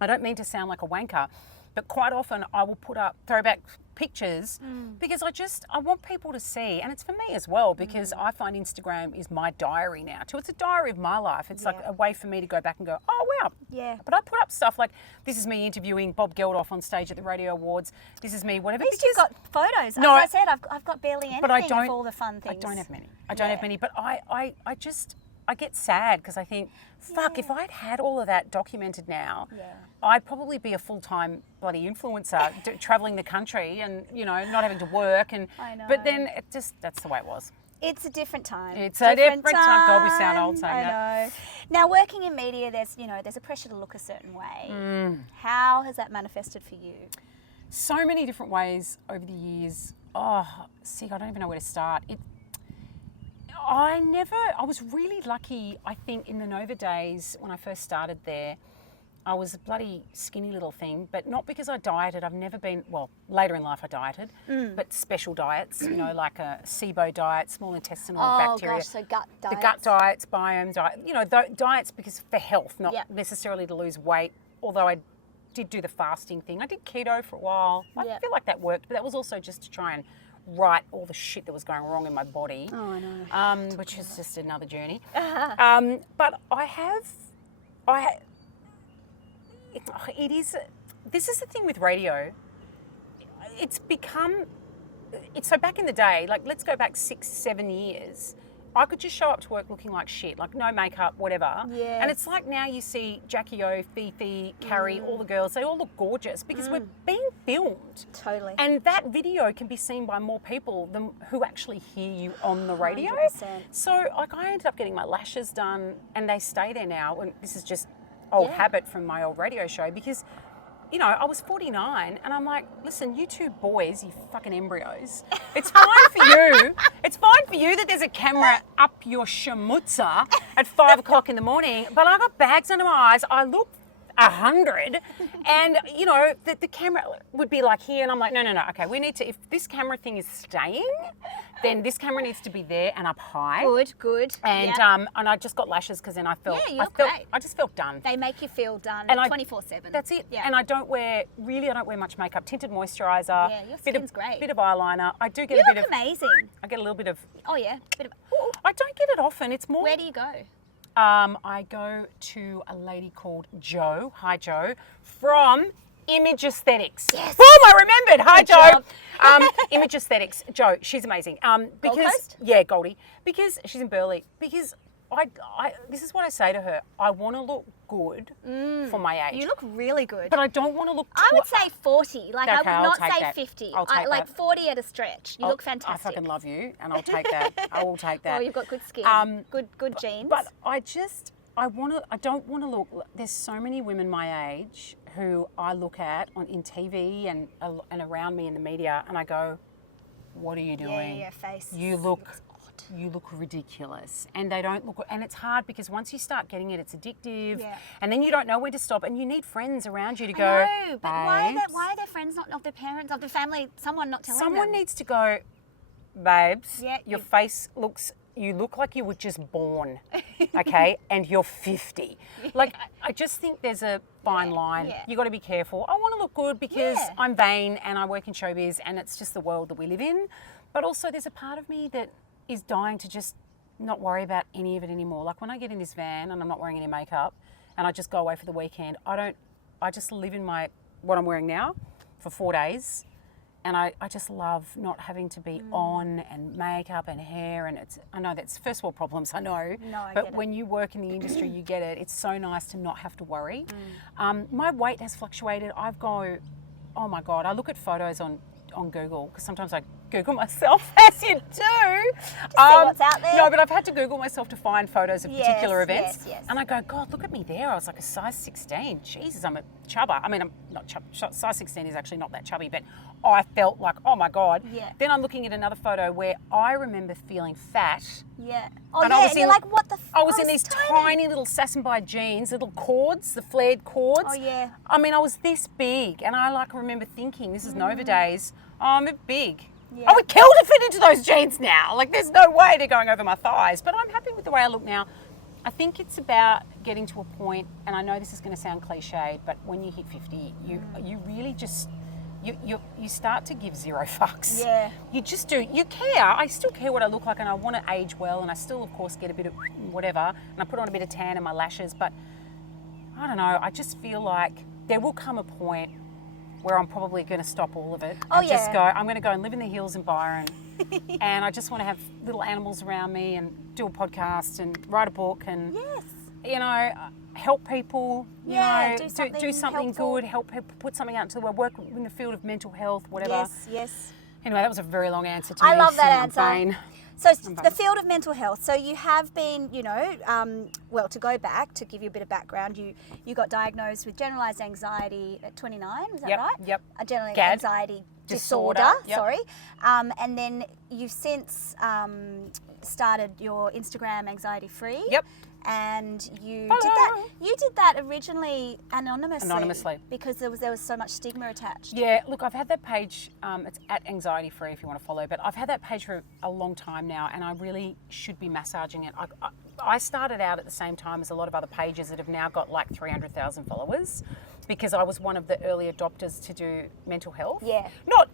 I don't mean to sound like a wanker, but quite often I will put up throwback pictures because I want people to see, and it's for me as well, because I find Instagram is my diary now too. It's a diary of my life. It's like a way for me to go back and go, oh wow. Yeah. But I put up stuff like, this is me interviewing Bob Geldof on stage at the Radio Awards. This is me, whatever. At least you've got photos. No, As I said, I've got barely anything but I don't, of all the fun things. I don't have many. I don't have many, but I get sad because I think, fuck, if I'd had all of that documented now, I'd probably be a full-time bloody influencer, traveling the country and, not having to work. I know. But then that's the way it was. It's a different time. It's a different time. God, we sound old saying that. I know. Now, working in media, there's a pressure to look a certain way. How has that manifested for you? So many different ways over the years. Oh, Sig, I don't even know where to start. I was really lucky, I think, in the Nova days when I first started there. I was a bloody skinny little thing, but not because I dieted. I've never been, well, later in life I dieted, but special diets, like a SIBO diet, small intestinal bacteria. Oh gosh, so gut diets. The gut diets, biome diet, diets because for health, not necessarily to lose weight, although I did do the fasting thing. I did keto for a while. I feel like that worked, but that was also just to try and right all the shit that was going wrong in my body. Oh, I know. Which is just another journey. But this is the thing with radio. It's so back in the day, like let's go back 6-7 years, I could just show up to work looking like shit, like no makeup, whatever. Yes. And it's like now you see Jackie O, Fifi, Carrie, all the girls, they all look gorgeous because we're being filmed. Totally. And that video can be seen by more people than who actually hear you on the radio. 100%. So like I ended up getting my lashes done and they stay there now. And this is just old habit from my old radio show because I was 49 and I'm like, listen, you two boys, you fucking embryos, it's fine for you. It's fine for you that there's a camera up your schmutzer at 5 o'clock in the morning, but I got bags under my eyes. I look 100 and the camera would be like here and I'm like, no, okay, we need to, if this camera thing is staying, then this camera needs to be there and up high. Good. And and I just got lashes because then I felt, great. I just felt done. They make you feel done And 24/7. That's it. Yeah. And I don't wear much makeup. Tinted moisturiser. Yeah, your skin's great. Bit of eyeliner. I do get You a bit look of. amazing. I get a little bit of. Oh yeah. I don't get it often. It's more. Where do you go? I go to a lady called Jo. Hi, Jo. From Image Aesthetics. Yes. Boom! I remembered. Hi, Good Jo. job. Image Aesthetics. Jo, she's amazing. Because Coast? yeah, Goldie. Because she's in Burleigh. Because I this is what I say to her. I want to look good for my age. You look really good. But I don't want to look. I would say 40. Like Okay, I I'll would not take say that. 50. I'll take like that. 40 at a stretch. You look I fantastic. fucking love you, and I'll take that. I will take that. Oh, you've got good skin. Good genes. But I don't want to look. There's so many women my age who I look at in TV and around me in the media, and I go, "What are you doing? Yeah, face. You look ridiculous." And they don't look. And it's hard because once you start getting it, it's addictive. Yeah. And then you don't know where to stop, and you need friends around you to go. I know, but why "Babes." are their friends not of their parents, of the family? Someone not telling them. Someone needs to go, babes, Yeah, your face you look like you were just born, okay? And you're 50. Like, I just think there's a fine line. yeah. You got to be careful. I want to look good because Yeah. I'm vain and I work in showbiz and it's just the world that we live in. But also there's a part of me that is dying to just not worry about any of it anymore. Like when I get in this van and I'm not wearing any makeup and I just go away for the weekend, I just live in what I'm wearing now for 4 days. And I just love not having to be on and makeup and hair. And I know that's first world problems, I know. No, I but get it. when you work in the industry, you get it. It's so nice to not have to worry. My weight has fluctuated. oh my God, I look at photos on Google, because sometimes I Google myself, as you do. See what's out there. No, but I've had to Google myself to find photos of particular events. Yes. And I go, God, look at me there. I was like a size 16. Jesus, I'm a chubber. I mean, I'm not size 16 is actually not that chubby, but I felt like, oh my God. Yeah. Then I'm looking at another photo where I remember feeling fat. Yeah. Oh, And yeah. I was And you're like, what the I was in these tiny little Sassenby jeans, little cords, the flared cords. Oh, yeah. I mean, I was this big, and I like remember thinking, this is Nova days, oh, I'm a bit big. Yeah. I would kill to fit into those jeans now. Like, there's no way they're going over my thighs. But I'm happy with the way I look now. I think it's about getting to a point, and I know this is going to sound cliched, but when you hit 50, you really just you start to give zero fucks. Yeah. You just do. You care. I still care what I look like, and I want to age well, and I still, of course, get a bit of whatever, and I put on a bit of tan in my lashes, but I don't know. I just feel like there will come a point where I'm probably going to stop all of it and just go, I'm going to go and live in the hills in Byron and I just want to have little animals around me and do a podcast and write a book and, you know, help people, you know, do something helpful. good, help people put something out into the world, work in the field of mental health, whatever. Yes. Anyway, that was a very long answer to me. I love that Bane. answer. So the field of mental health. So you have been, you know, well, to go back, to give you a bit of background, you got diagnosed with generalized anxiety at 29, is that right? Yep. A generalized GAD. anxiety disorder, Yep. sorry. And then you've since started your Instagram Anxiety Free. Yep. And you did that originally anonymously because there was so much stigma attached. Yeah, look, I've had that page, it's at Anxiety Free if you want to follow, but I've had that page for a long time now and I really should be massaging it. I started out at the same time as a lot of other pages that have now got like 300,000 followers because I was one of the early adopters to do mental health. Yeah. Not,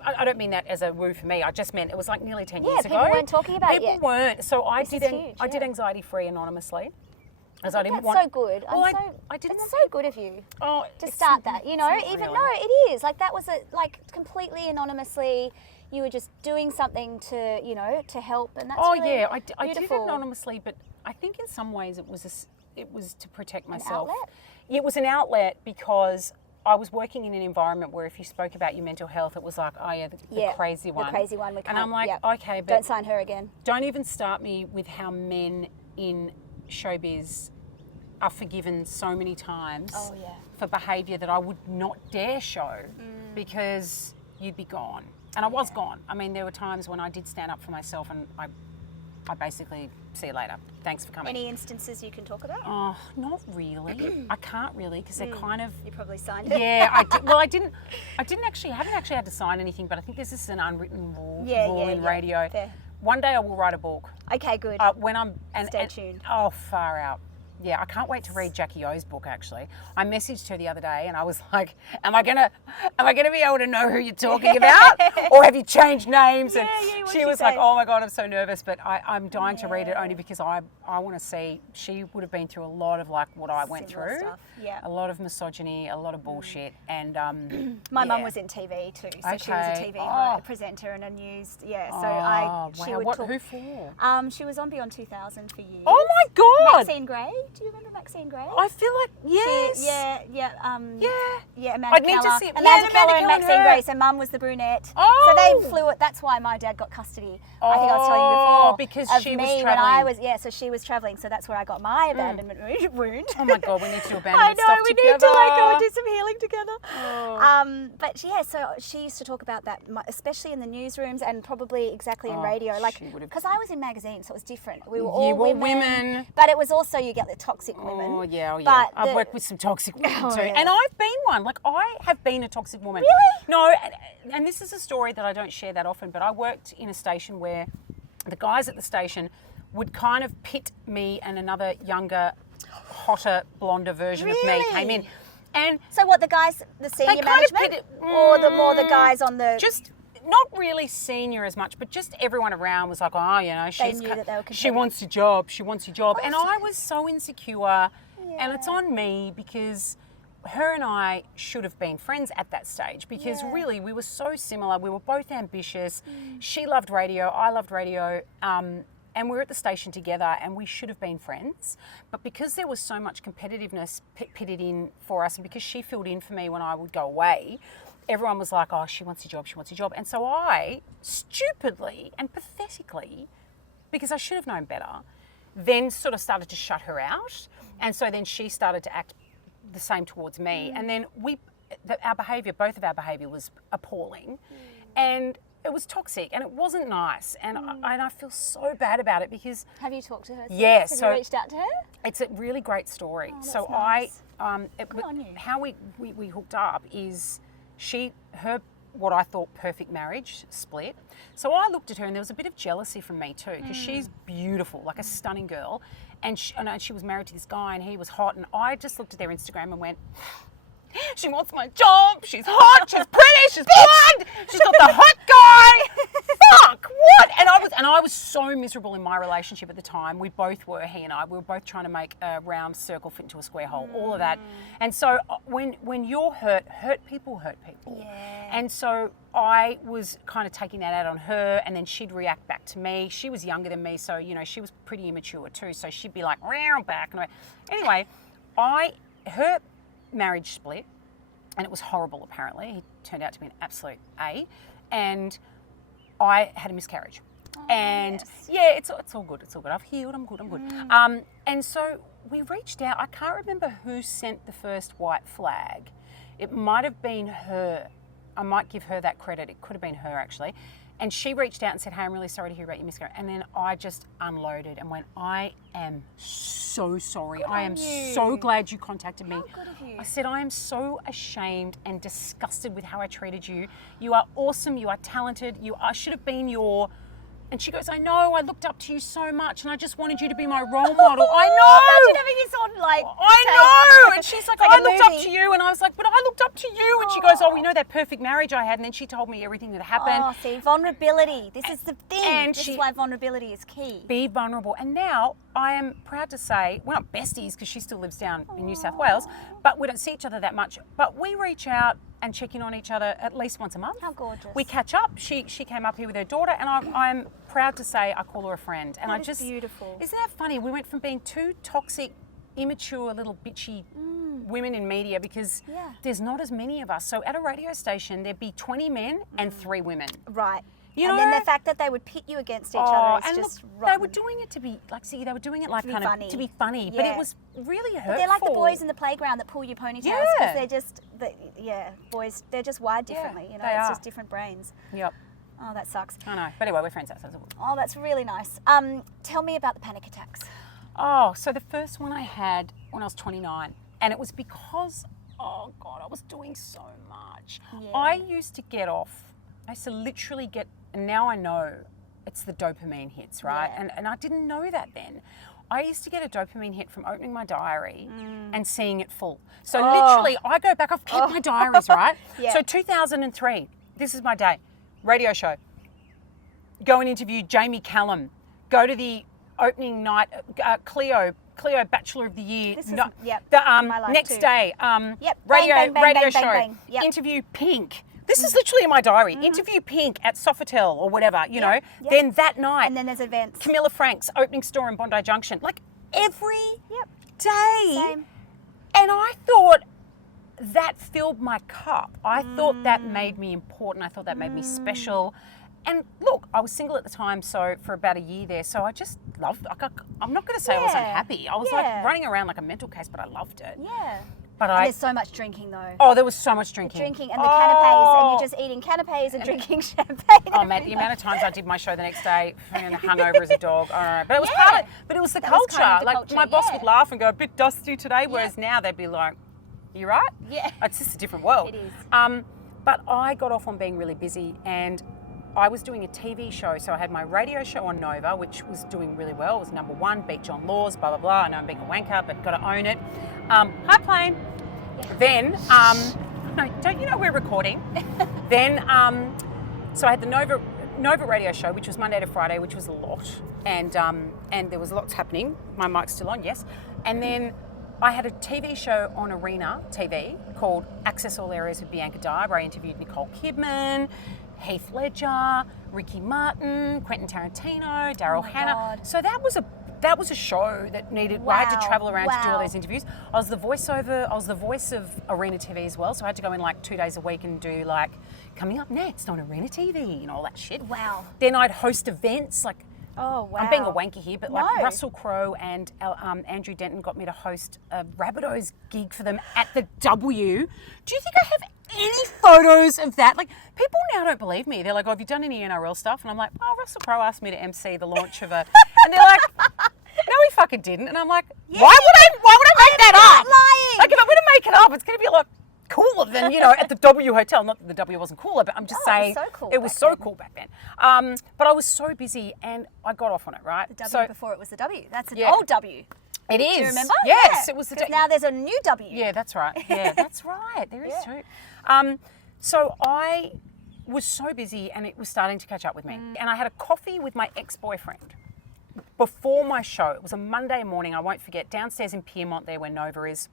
I don't mean that as a woo for me. I just meant it was like nearly 10 years ago. Yeah, people weren't talking about it yet. People weren't. So I did Anxiety Free anonymously. As I didn't That's want. so good. Well, I didn't. It's so good of you Oh, to it's start that. You know, not even really. no, it is like that was completely anonymously. You were just doing something to, you know, to help, and that's really I did it beautiful. anonymously, but I think in some ways it was to protect myself. outlet? It was an outlet because I was working in an environment where if you spoke about your mental health, it was like, oh yeah, the crazy one. The crazy one. And I'm like, okay, but don't sign her again. don't even start me with how men in showbiz are forgiven so many times for behaviour that I would not dare show because you'd be gone. And I was gone. I mean, there were times when I did stand up for myself and I basically, see you later. Thanks for coming. Any instances you can talk about? Oh, not really. I can't really because they're kind of. You probably signed it. Yeah, I did. Well, I haven't actually had to sign anything, but I think this is an unwritten rule in radio. Fair. One day I will write a book. Okay, good. When I'm Stay tuned. Oh, far out. Yeah, I can't wait to read Jackie O's book. Actually, I messaged her the other day, and I was like, "Am I gonna be able to know who you're talking about, or have you changed names?" And what'd she she was say? like, "Oh my God, I'm so nervous," but I'm dying to read it only because I want to see. She would have been through a lot of like what I went Similar through. stuff, yeah. A lot of misogyny, a lot of bullshit, and My mum was in TV too, so she was a Okay. TV presenter and a news. Yeah, so wow. she would talk. Who for? She was on Beyond 2000 for years. Oh my God! Maxine Gray. Do you remember Maxine Gray? I feel like yes. Yeah. Yeah. Amanda I'd need to Keller. see- Amanda yeah, Keller Amanda and Keller and Maxine her. Gray. So Mum was the brunette. Oh. So they flew it. That's why my dad got custody. I think I was telling you before. Because of she me was when travelling. I was so she was travelling. So that's where I got my abandonment wound. Oh my God, we need to do I abandonment know, stuff we together. need to like go and do some healing together. Oh. But yeah, so she used to talk about that, especially in the newsrooms and probably exactly in radio. Like, she would've- because I was in magazines, so it was different. We were You all were women. But it was also, you get the toxic women. Oh yeah. But I've worked with some toxic women too, yeah. and I've been one. Like I have been a toxic woman. Really? No, and this is a story that I don't share that often. But I worked in a station where the guys at the station would kind of pit me and another younger, hotter, blonder version of me came in, and So what, the guys, the senior kind of management? pit it- Or the more the guys on the... just not really senior as much, but just everyone around was like, oh, you know, she's knew that they were she competing. wants your job, she wants your job. And I was so insecure, and it's on me because her and I should have been friends at that stage because really we were so similar. We were both ambitious. She loved radio, I loved radio. and we were at the station together, and we should have been friends. But because there was so much competitiveness pitted in for us, and because she filled in for me when I would go away, everyone was like, oh, she wants your job. And so I, stupidly and pathetically, because I should have known better, then sort of started to shut her out. And so then she started to act the same towards me. And then both of our behaviour was appalling. And it was toxic and it wasn't nice. And I feel so bad about it because... Have you talked to her since? Yes. Have so you reached out to her? It's a really great story. Oh, that's so nice. Good on you. How we hooked up is her what I thought perfect marriage split. So I looked at her and there was a bit of jealousy from me too, because she's beautiful, like a stunning girl. And she was married to this guy and he was hot. And I just looked at their Instagram and went, she wants my job, she's hot, she's pretty, she's blonde, she's got the hot guy. Fuck, what? And I was so miserable in my relationship at the time. We both were, he and I. We were both trying to make a round circle fit into a square hole, all of that. And so when you're hurt people hurt people. Yeah. And so I was kind of taking that out on her, and then she'd react back to me. She was younger than me, so, you know, she was pretty immature too. So she'd be like, round back. Anyway, her marriage split, and it was horrible apparently. He turned out to be an absolute A. And I had a miscarriage. It's all good. I've healed, I'm good. And so we reached out. I can't remember who sent the first white flag. It might have been her. I might give her that credit. It could have been her actually. And she reached out and said, hey, I'm really sorry to hear about your miscarriage. And then I just unloaded and went, I am so sorry. I am so glad you contacted me. How good of you. I said, I am so ashamed and disgusted with how I treated you. You are awesome. You are talented. I should have been your... And she goes, I know, I looked up to you so much and I just wanted you to be my role model. I know. Imagine having this on, like... I know. And she's like, like I a looked up movie. to you. And I was like, but I looked up to you. And she goes, oh, we know that perfect marriage I had. And then she told me everything that happened. Oh, see, vulnerability. This is the thing. And this is why vulnerability is key. Be vulnerable. And now I am proud to say, we're not besties because she still lives down in New South Wales, but we don't see each other that much. But we reach out and check in on each other at least once a month. How gorgeous. We catch up. She came up here with her daughter, and I'm proud to say I call her a friend. And That is beautiful. Isn't that funny? We went from being two toxic, immature, little bitchy women in media because there's not as many of us. So at a radio station, there'd be 20 men and 3 women. Right. You and know? then the fact that they would pit you against each other is and just look, rotten. they were doing it to be like, they were doing it like be kind funny. of to be funny, but it was really hurtful. But they're like the boys in the playground that pull your ponytails because they're just, boys, they're just wired differently. You know, it's just different brains. Yep. Oh, that sucks. I know. But anyway, we're friends outside of work. Oh, that's really nice. Tell me about the panic attacks. Oh, so the first one I had when I was 29, and it was because, oh God, I was doing so much. Yeah. I used to literally get, and now I know it's the dopamine hits, right? Yeah. And I didn't know that then. I used to get a dopamine hit from opening my diary and seeing it full. So literally, I go back, I've kept my diaries, right? Yeah. So 2003, this is my day, radio show. Go and interview Jamie Callum. Go to the opening night, Cleo Bachelor of the Year. This is, the my life next too. day, Yep. radio Bang, bang, bang, radio bang, show. bang, bang. Yep. Interview Pink. This is literally in my diary. Interview Pink at Sofitel or whatever, you know. Yep. Then that night, And then there's events. Camilla Frank's opening store in Bondi Junction. Like every day. Same. And I thought that filled my cup. I thought that made me important. I thought that made me special. And look, I was single at the time, so for about a year there. So I just loved it. I'm not going to say I was unhappy. I was like running around like a mental case, but I loved it. Yeah. But And there's so much drinking though. Oh, there was so much drinking. Drinking and the canapes, and you're just eating canapes and drinking champagne. Oh man, the amount of times I did my show the next day, hungover as a dog. I don't know, but it was part of. But it was the culture. kind of the like culture, my boss would laugh and go, "A bit dusty today," whereas now they'd be like, "You right?" Yeah. It's just a different world. It is. But I got off on being really busy, and I was doing a TV show. So I had my radio show on Nova, which was doing really well. It was #1, beat John Laws, blah blah blah. I know I'm being a wanker, but got to own it. Hi, plane. Then, no, don't you know we're recording? Then, so I had the Nova radio show, which was Monday to Friday, which was a lot, and there was lots happening. My mic's still on, yes. And then I had a TV show on Arena TV called Access All Areas with Bianca Dye, where I interviewed Nicole Kidman, Heath Ledger, Ricky Martin, Quentin Tarantino, Daryl Hannah. God. So that was a show that needed. I had to travel around to do all these interviews. I was the voice of Arena TV as well, so I had to go in like 2 days a week and do like coming up next on Arena TV and all that shit. Wow. Then I'd host events like. Oh, wow. I'm being a wanker here, but like No. Russell Crowe and Andrew Denton got me to host a Rabbitohs gig for them at the W. Do you think I have any photos of that? Like, people now don't believe me. They're like, oh, have you done any NRL stuff? And I'm like, oh, Russell Crowe asked me to MC the launch of a... And they're like, no, he fucking didn't. And I'm like, why would I make that up? Lying. Like, if I'm going to make it up, it's going to be a lot cooler than, at the W Hotel. Not that the W wasn't cooler, but I'm just saying it was so cool back then. But I was so busy and I got off on it, right? The W before it was the W. That's an old W. It is. Do you remember? Yes, it was the now there's a new W. Yeah, that's right. Yeah, that's right. There is too. So I was so busy and it was starting to catch up with me. And I had a coffee with my ex-boyfriend before my show. It was a Monday morning, I won't forget, downstairs in Piermont there where Nova is.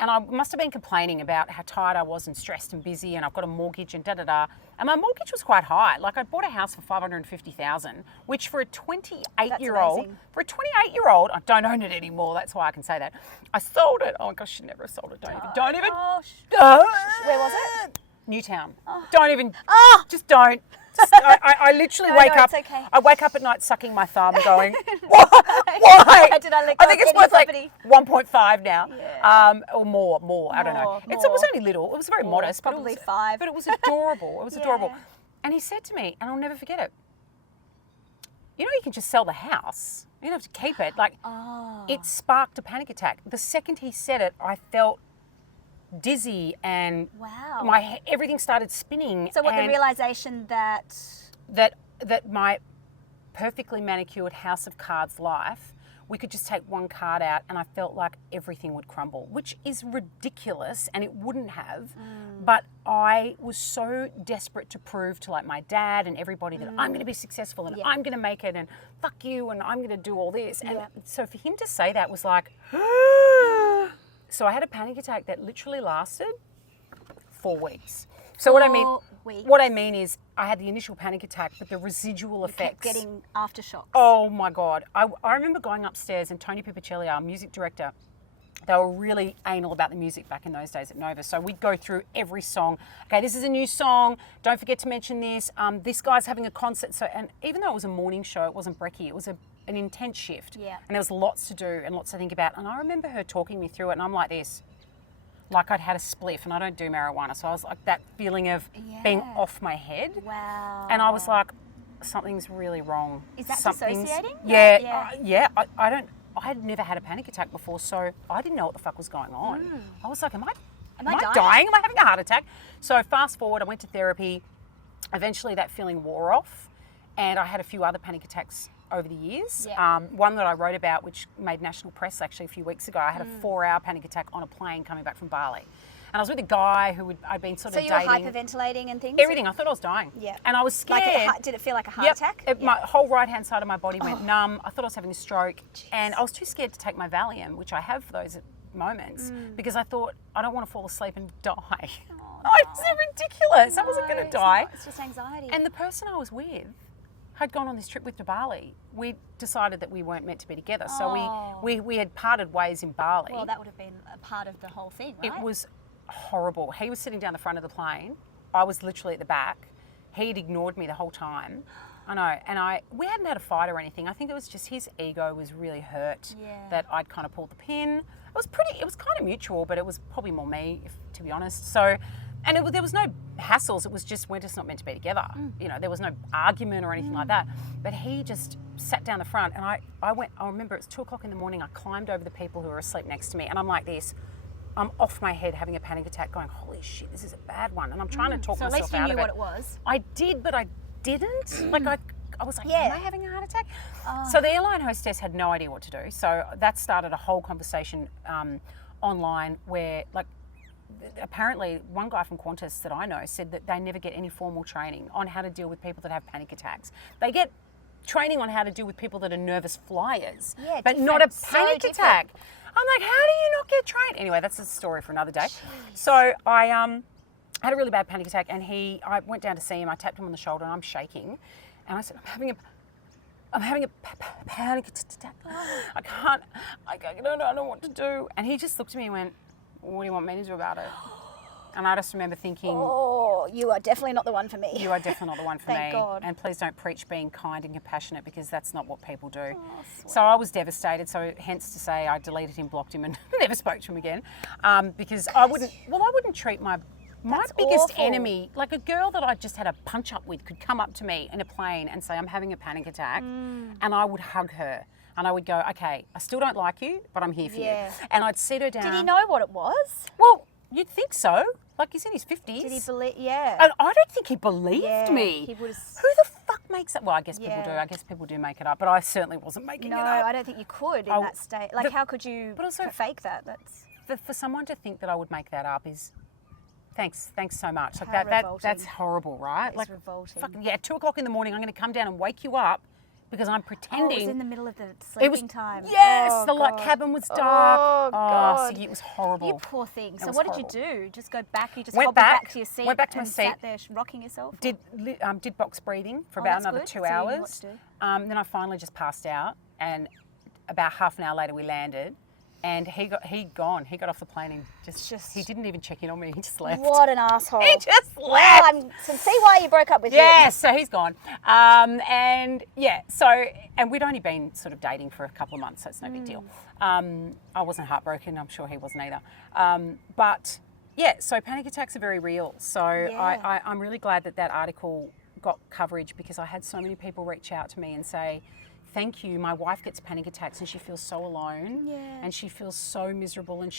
And I must have been complaining about how tired I was and stressed and busy, and I've got a mortgage and da-da-da. And my mortgage was quite high. Like, I bought a house for $550,000, which for a 28-year-old, I don't own it anymore. That's why I can say that. I sold it. Oh, gosh, I should never have sold it. Don't even. Where was it? Newtown. Don't even. Just don't. I literally wake up. It's okay. I wake up at night sucking my thumb, going, "Why? Did I let I go think of it's any worth property? like 1.5 now, or more. I don't know. It More. was only little. It was very modest, but Probably it was, 5. But it was adorable. It was Yeah. adorable. And he said to me, and I'll never forget it. You can just sell the house. You don't have to keep it. Like, it sparked a panic attack. The second he said it, I felt dizzy and everything started spinning. So what, the realization that my perfectly manicured House of Cards life, we could just take one card out and I felt like everything would crumble, which is ridiculous and it wouldn't have. But I was so desperate to prove to like my dad and everybody that I'm going to be successful and I'm going to make it and fuck you and I'm going to do all this. And so for him to say that was like, so I had a panic attack that literally lasted 4 weeks. So what I mean is I had the initial panic attack, but the residual effects. kept getting aftershocks. Oh my God. I remember going upstairs and Tony Pipicelli, our music director, they were really anal about the music back in those days at Nova. So we'd go through every song. Okay, this is a new song. Don't forget to mention this. This guy's having a concert. So, and even though it was a morning show, it wasn't brekkie. It was an intense shift. Yeah. And there was lots to do and lots to think about. And I remember her talking me through it and I'm like this. Like I'd had a spliff and I don't do marijuana. So I was like that feeling of being off my head. Wow. And I was like, something's really wrong. Is that Something's- dissociating? Yeah. I had never had a panic attack before, so I didn't know what the fuck was going on. I was like, am I dying? Am I having a heart attack? So fast forward, I went to therapy. Eventually that feeling wore off and I had a few other panic attacks over the years. Yeah. One that I wrote about, which made national press actually a few weeks ago. I had a 4-hour panic attack on a plane coming back from Bali. And I was with a guy who I'd been sort of dating. So you were hyperventilating and things? Everything. I thought I was dying. Yeah. And I was scared. Did it feel like a heart attack? My whole right-hand side of my body went numb. I thought I was having a stroke. And I was too scared to take my Valium, which I have for those moments, because I thought, I don't want to fall asleep and die. It's ridiculous. I wasn't going to die. It's just anxiety. And the person I was with had gone on this trip with to Bali. We decided that we weren't meant to be together. So we had parted ways in Bali. Well, that would have been a part of the whole thing, right? It was horrible. He was sitting down the front of the plane. I was literally at the back. He'd ignored me the whole time. I know. And we hadn't had a fight or anything. I think it was just his ego was really hurt that I'd kind of pulled the pin. It was kind of mutual, but it was probably more me, to be honest. So, and there was no hassles. It was just, we're just not meant to be together. There was no argument or anything like that. But he just sat down the front and I remember it was 2 o'clock in the morning. I climbed over the people who were asleep next to me and I'm like this. I'm off my head having a panic attack going, holy shit, this is a bad one. And I'm trying to talk myself out of it. So at least you knew what it was. I did, but I didn't. Like I was like, am I having a heart attack? So the airline hostess had no idea what to do. So that started a whole conversation online where like, apparently one guy from Qantas that I know said that they never get any formal training on how to deal with people that have panic attacks. They get training on how to deal with people that are nervous flyers, but not a panic attack. I'm like, how do you not get trained? Anyway, that's a story for another day. So I I had a really bad panic attack, and I went down to see him. I tapped him on the shoulder, and I'm shaking, and I said, I'm having a panic attack. I don't know what to do. And he just looked at me and went, what do you want me to do about it? And I just remember thinking, oh, you are definitely not the one for me. You are definitely not the one for me. Thank God. And please don't preach being kind and compassionate, because that's not what people do. So I was devastated. So hence to say I deleted him, blocked him, and never spoke to him again. Because I wouldn't treat my biggest awful. enemy, like a girl that I just had a punch up with, could come up to me in a plane and say, I'm having a panic attack. And I would hug her. And I would go, okay, I still don't like you, but I'm here for you. And I'd sit her down. Did he know what it was? Well, you'd think so. Like, he's in his 50s. Did he believe? Yeah. And I don't think he believed me. He was. Who the fuck makes that? Well, I guess people do. I guess people do make it up, but I certainly wasn't making it up. No, I don't think you could in that state. Like, how could you but also, fake that? That's for someone to think that I would make that up is. Thanks so much. Like How that's horrible, right? It's like revolting. Fucking, yeah, at 2 o'clock in the morning, I'm going to come down and wake you up because I'm pretending. Oh, it was in the middle of the sleeping time. Yes, oh, the God. cabin was dark. Oh, God. So it was horrible. You poor thing. So was what horrible. did you do? Just go back? You just Went hobbled back to your seat? Went back to my and seat. Sat there rocking yourself? Did box breathing for Oh, about that's another good. 2 So you knew what hours. to do. Then I finally just passed out, and about half an hour later we landed. And he got off the plane and he didn't even check in on me. He just left. What an asshole. He just left. Well, I can see why you broke up with him. Yeah, so he's gone. And we'd only been sort of dating for a couple of months, so it's no big deal. I wasn't heartbroken. I'm sure he wasn't either. But yeah, so panic attacks are very real. So I'm really glad that article got coverage, because I had so many people reach out to me and say, thank you. My wife gets panic attacks and she feels so alone and she feels so miserable. And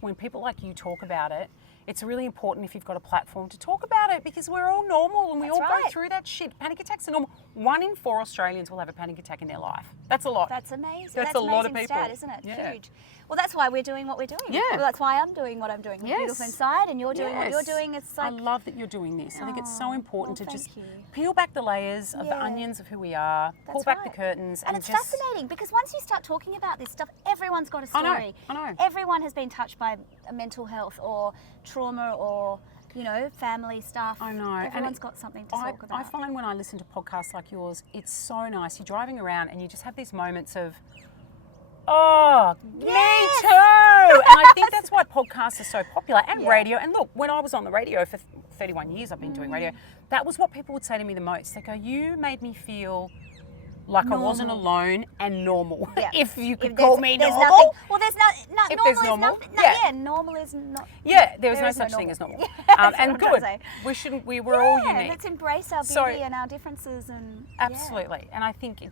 when people like you talk about it, it's really important if you've got a platform to talk about it, because we're all normal and we all go through that shit. Panic attacks are normal. 1 in 4 Australians will have a panic attack in their life. That's a lot. That's amazing. That's a lot of amazing people. Stat, isn't it? Yeah. Huge. Well, that's why we're doing what we're doing. Yeah. Well, that's why I'm doing what I'm doing. Yes. Beautiful Inside, and you're doing what you're doing. It's like, I love that you're doing this. I think it's so important to well, just thank you. peel back the layers of the onions of who we are, pull back the curtains, and it's fascinating, because once you start talking about this stuff, everyone's got a story. I know. Everyone has been touched by mental health or trauma or family stuff. I know. Everyone's got something to talk about. I find when I listen to podcasts like yours, it's so nice. You're driving around and you just have these moments of, oh, me too. And I think that's why podcasts are so popular, and radio. And look, when I was on the radio for 31 years, I've been doing radio, that was what people would say to me the most. They go, you made me feel like I wasn't alone and normal. Yeah. If you could call me normal. Nothing, well, there's If normal there's is normal, nothing. yeah. Normal is not. Yeah, there was no is such thing as normal. That's And what I'm trying good. to say. We're all unique. Let's embrace our beauty and our differences and Absolutely. And I think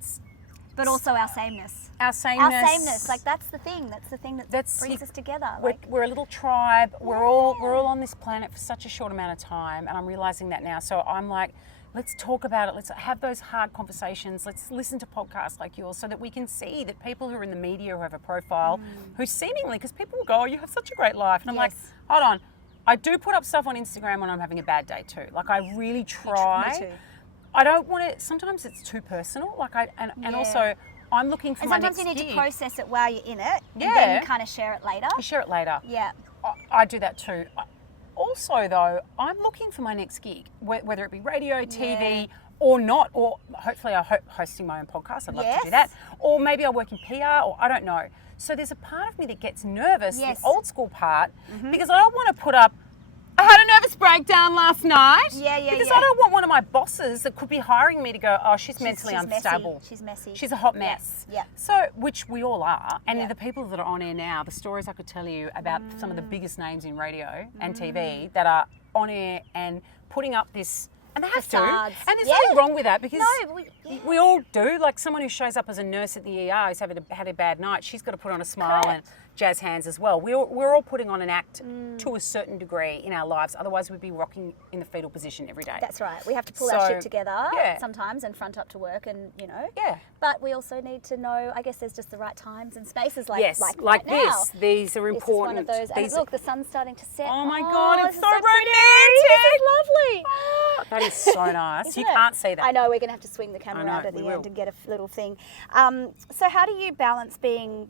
but also our sameness. Our sameness. Like that's the thing that brings us together. We're a little tribe. We're all on this planet for such a short amount of time, and I'm realizing that now. So I'm like, let's talk about it. Let's have those hard conversations. Let's listen to podcasts like yours, so that we can see that people who are in the media, who have a profile, who seemingly, because people will go, oh, you have such a great life, and I'm like, hold on. I do put up stuff on Instagram when I'm having a bad day too. Like, I really try. Me too. I don't want to. Sometimes it's too personal. Like and also I'm looking for my next sometimes you need gig. to process it while you're in it. Yeah. And then you kind of share it later. You share it later. Yeah. I do that too. Also, though, I'm looking for my next gig, whether it be radio, TV, or not, or hopefully I hope hosting my own podcast. I'd love to do that. Or maybe I work in PR, or I don't know. So there's a part of me that gets nervous, the old school part, because I don't want to put up, I had a nervous breakdown last night. Because I don't want one of my bosses that could be hiring me to go, oh, she's mentally unstable. Messy. She's messy. She's a hot mess. Yeah. So, which we all are. And the people that are on air now, the stories I could tell you about some of the biggest names in radio and TV that are on air and putting up this, and they have Facades. to. And there's nothing wrong with that, because we all do. Like, someone who shows up as a nurse at the ER who's had a bad night, she's got to put on a smile and jazz hands as well. We're all putting on an act to a certain degree in our lives. Otherwise, we'd be rocking in the fetal position every day. That's right. We have to pull our shit together sometimes and front up to work, and Yeah. But we also need to know, I guess there's just the right times and spaces like Yes, right like now. this. These are This is one important. of those. And look, the sun's starting to set. Oh my God, it's this so is romantic. This is lovely. That is so nice. Isn't You it? can't see that. I know, we're going to have to swing the camera I know, around at we the will. end and get a little thing. So how do you balance being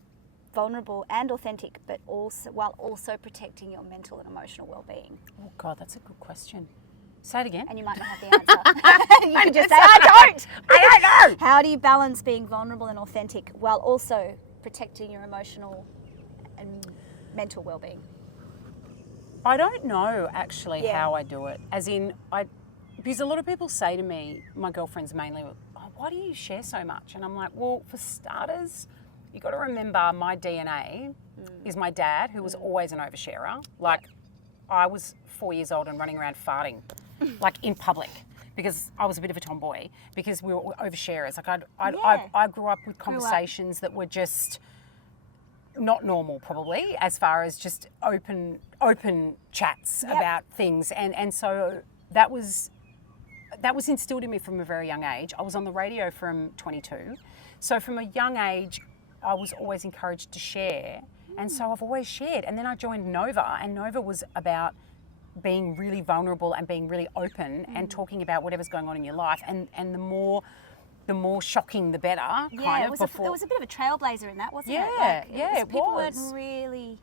vulnerable and authentic, but also while also protecting your mental and emotional well-being? Oh God, that's a good question. Say it again. And you might not have the answer. You could just say, I don't know. How do you balance being vulnerable and authentic while also protecting your emotional and mental well-being? I don't know actually how I do it. As in, because a lot of people say to me, my girlfriends mainly, oh, why do you share so much? And I'm like, well, for starters, you got to remember my DNA is my dad, who was always an oversharer. Like, I was 4 years old and running around farting, like in public, because I was a bit of a tomboy, because we were oversharers. Like, I grew up with conversations that were just not normal, probably, as far as just open chats about things. And so that was instilled in me from a very young age. I was on the radio from 22. So from a young age, I was always encouraged to share. And so I've always shared. And then I joined Nova, and Nova was about being really vulnerable and being really open and talking about whatever's going on in your life. And the more shocking, the better. Yeah, it was a bit of a trailblazer in that, wasn't it? People weren't really...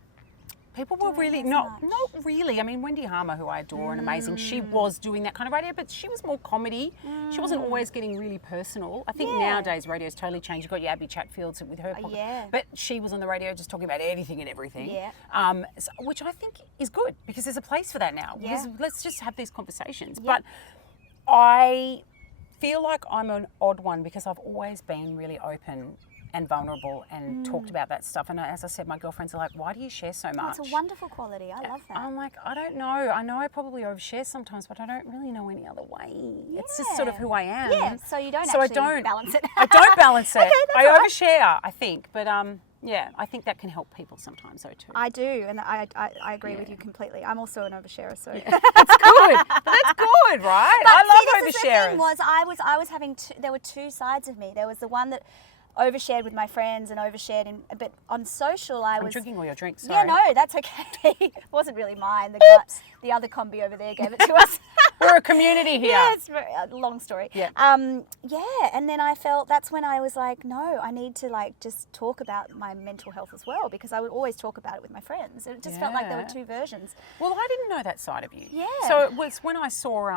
People were really, not really. I mean, Wendy Harmer, who I adore and amazing, she was doing that kind of radio, but she was more comedy. She wasn't always getting really personal. I think nowadays radio's totally changed. You've got your Abby Chatfields with her podcast. But she was on the radio just talking about anything and everything, which I think is good, because there's a place for that now. Because let's just have these conversations. But I feel like I'm an odd one, because I've always been really open and vulnerable and talked about that stuff. And as I said, my girlfriends are like, why do you share so much? It's a wonderful quality. I love that. I'm like, I don't know. I know I probably overshare sometimes, but I don't really know any other way. It's just sort of who I am. Yeah, so you don't balance it. I don't balance it. Okay, I overshare, I think. But I think that can help people sometimes though too. I do, and I agree with you completely. I'm also an oversharer, so that's good. That's good, right? But I love oversharers. The thing was, I was having there were two sides of me. There was the one that overshared with my friends and overshared but on social I'm drinking all your drinks. Sorry. Yeah, no, that's okay. It wasn't really mine. The other combi over there gave it to us. We're a community here. Yeah, it's a long story. Yeah. And then I felt that's when I was like, no, I need to just talk about my mental health as well, because I would always talk about it with my friends. It just felt like there were two versions. Well, I didn't know that side of you. Yeah. So it was when I saw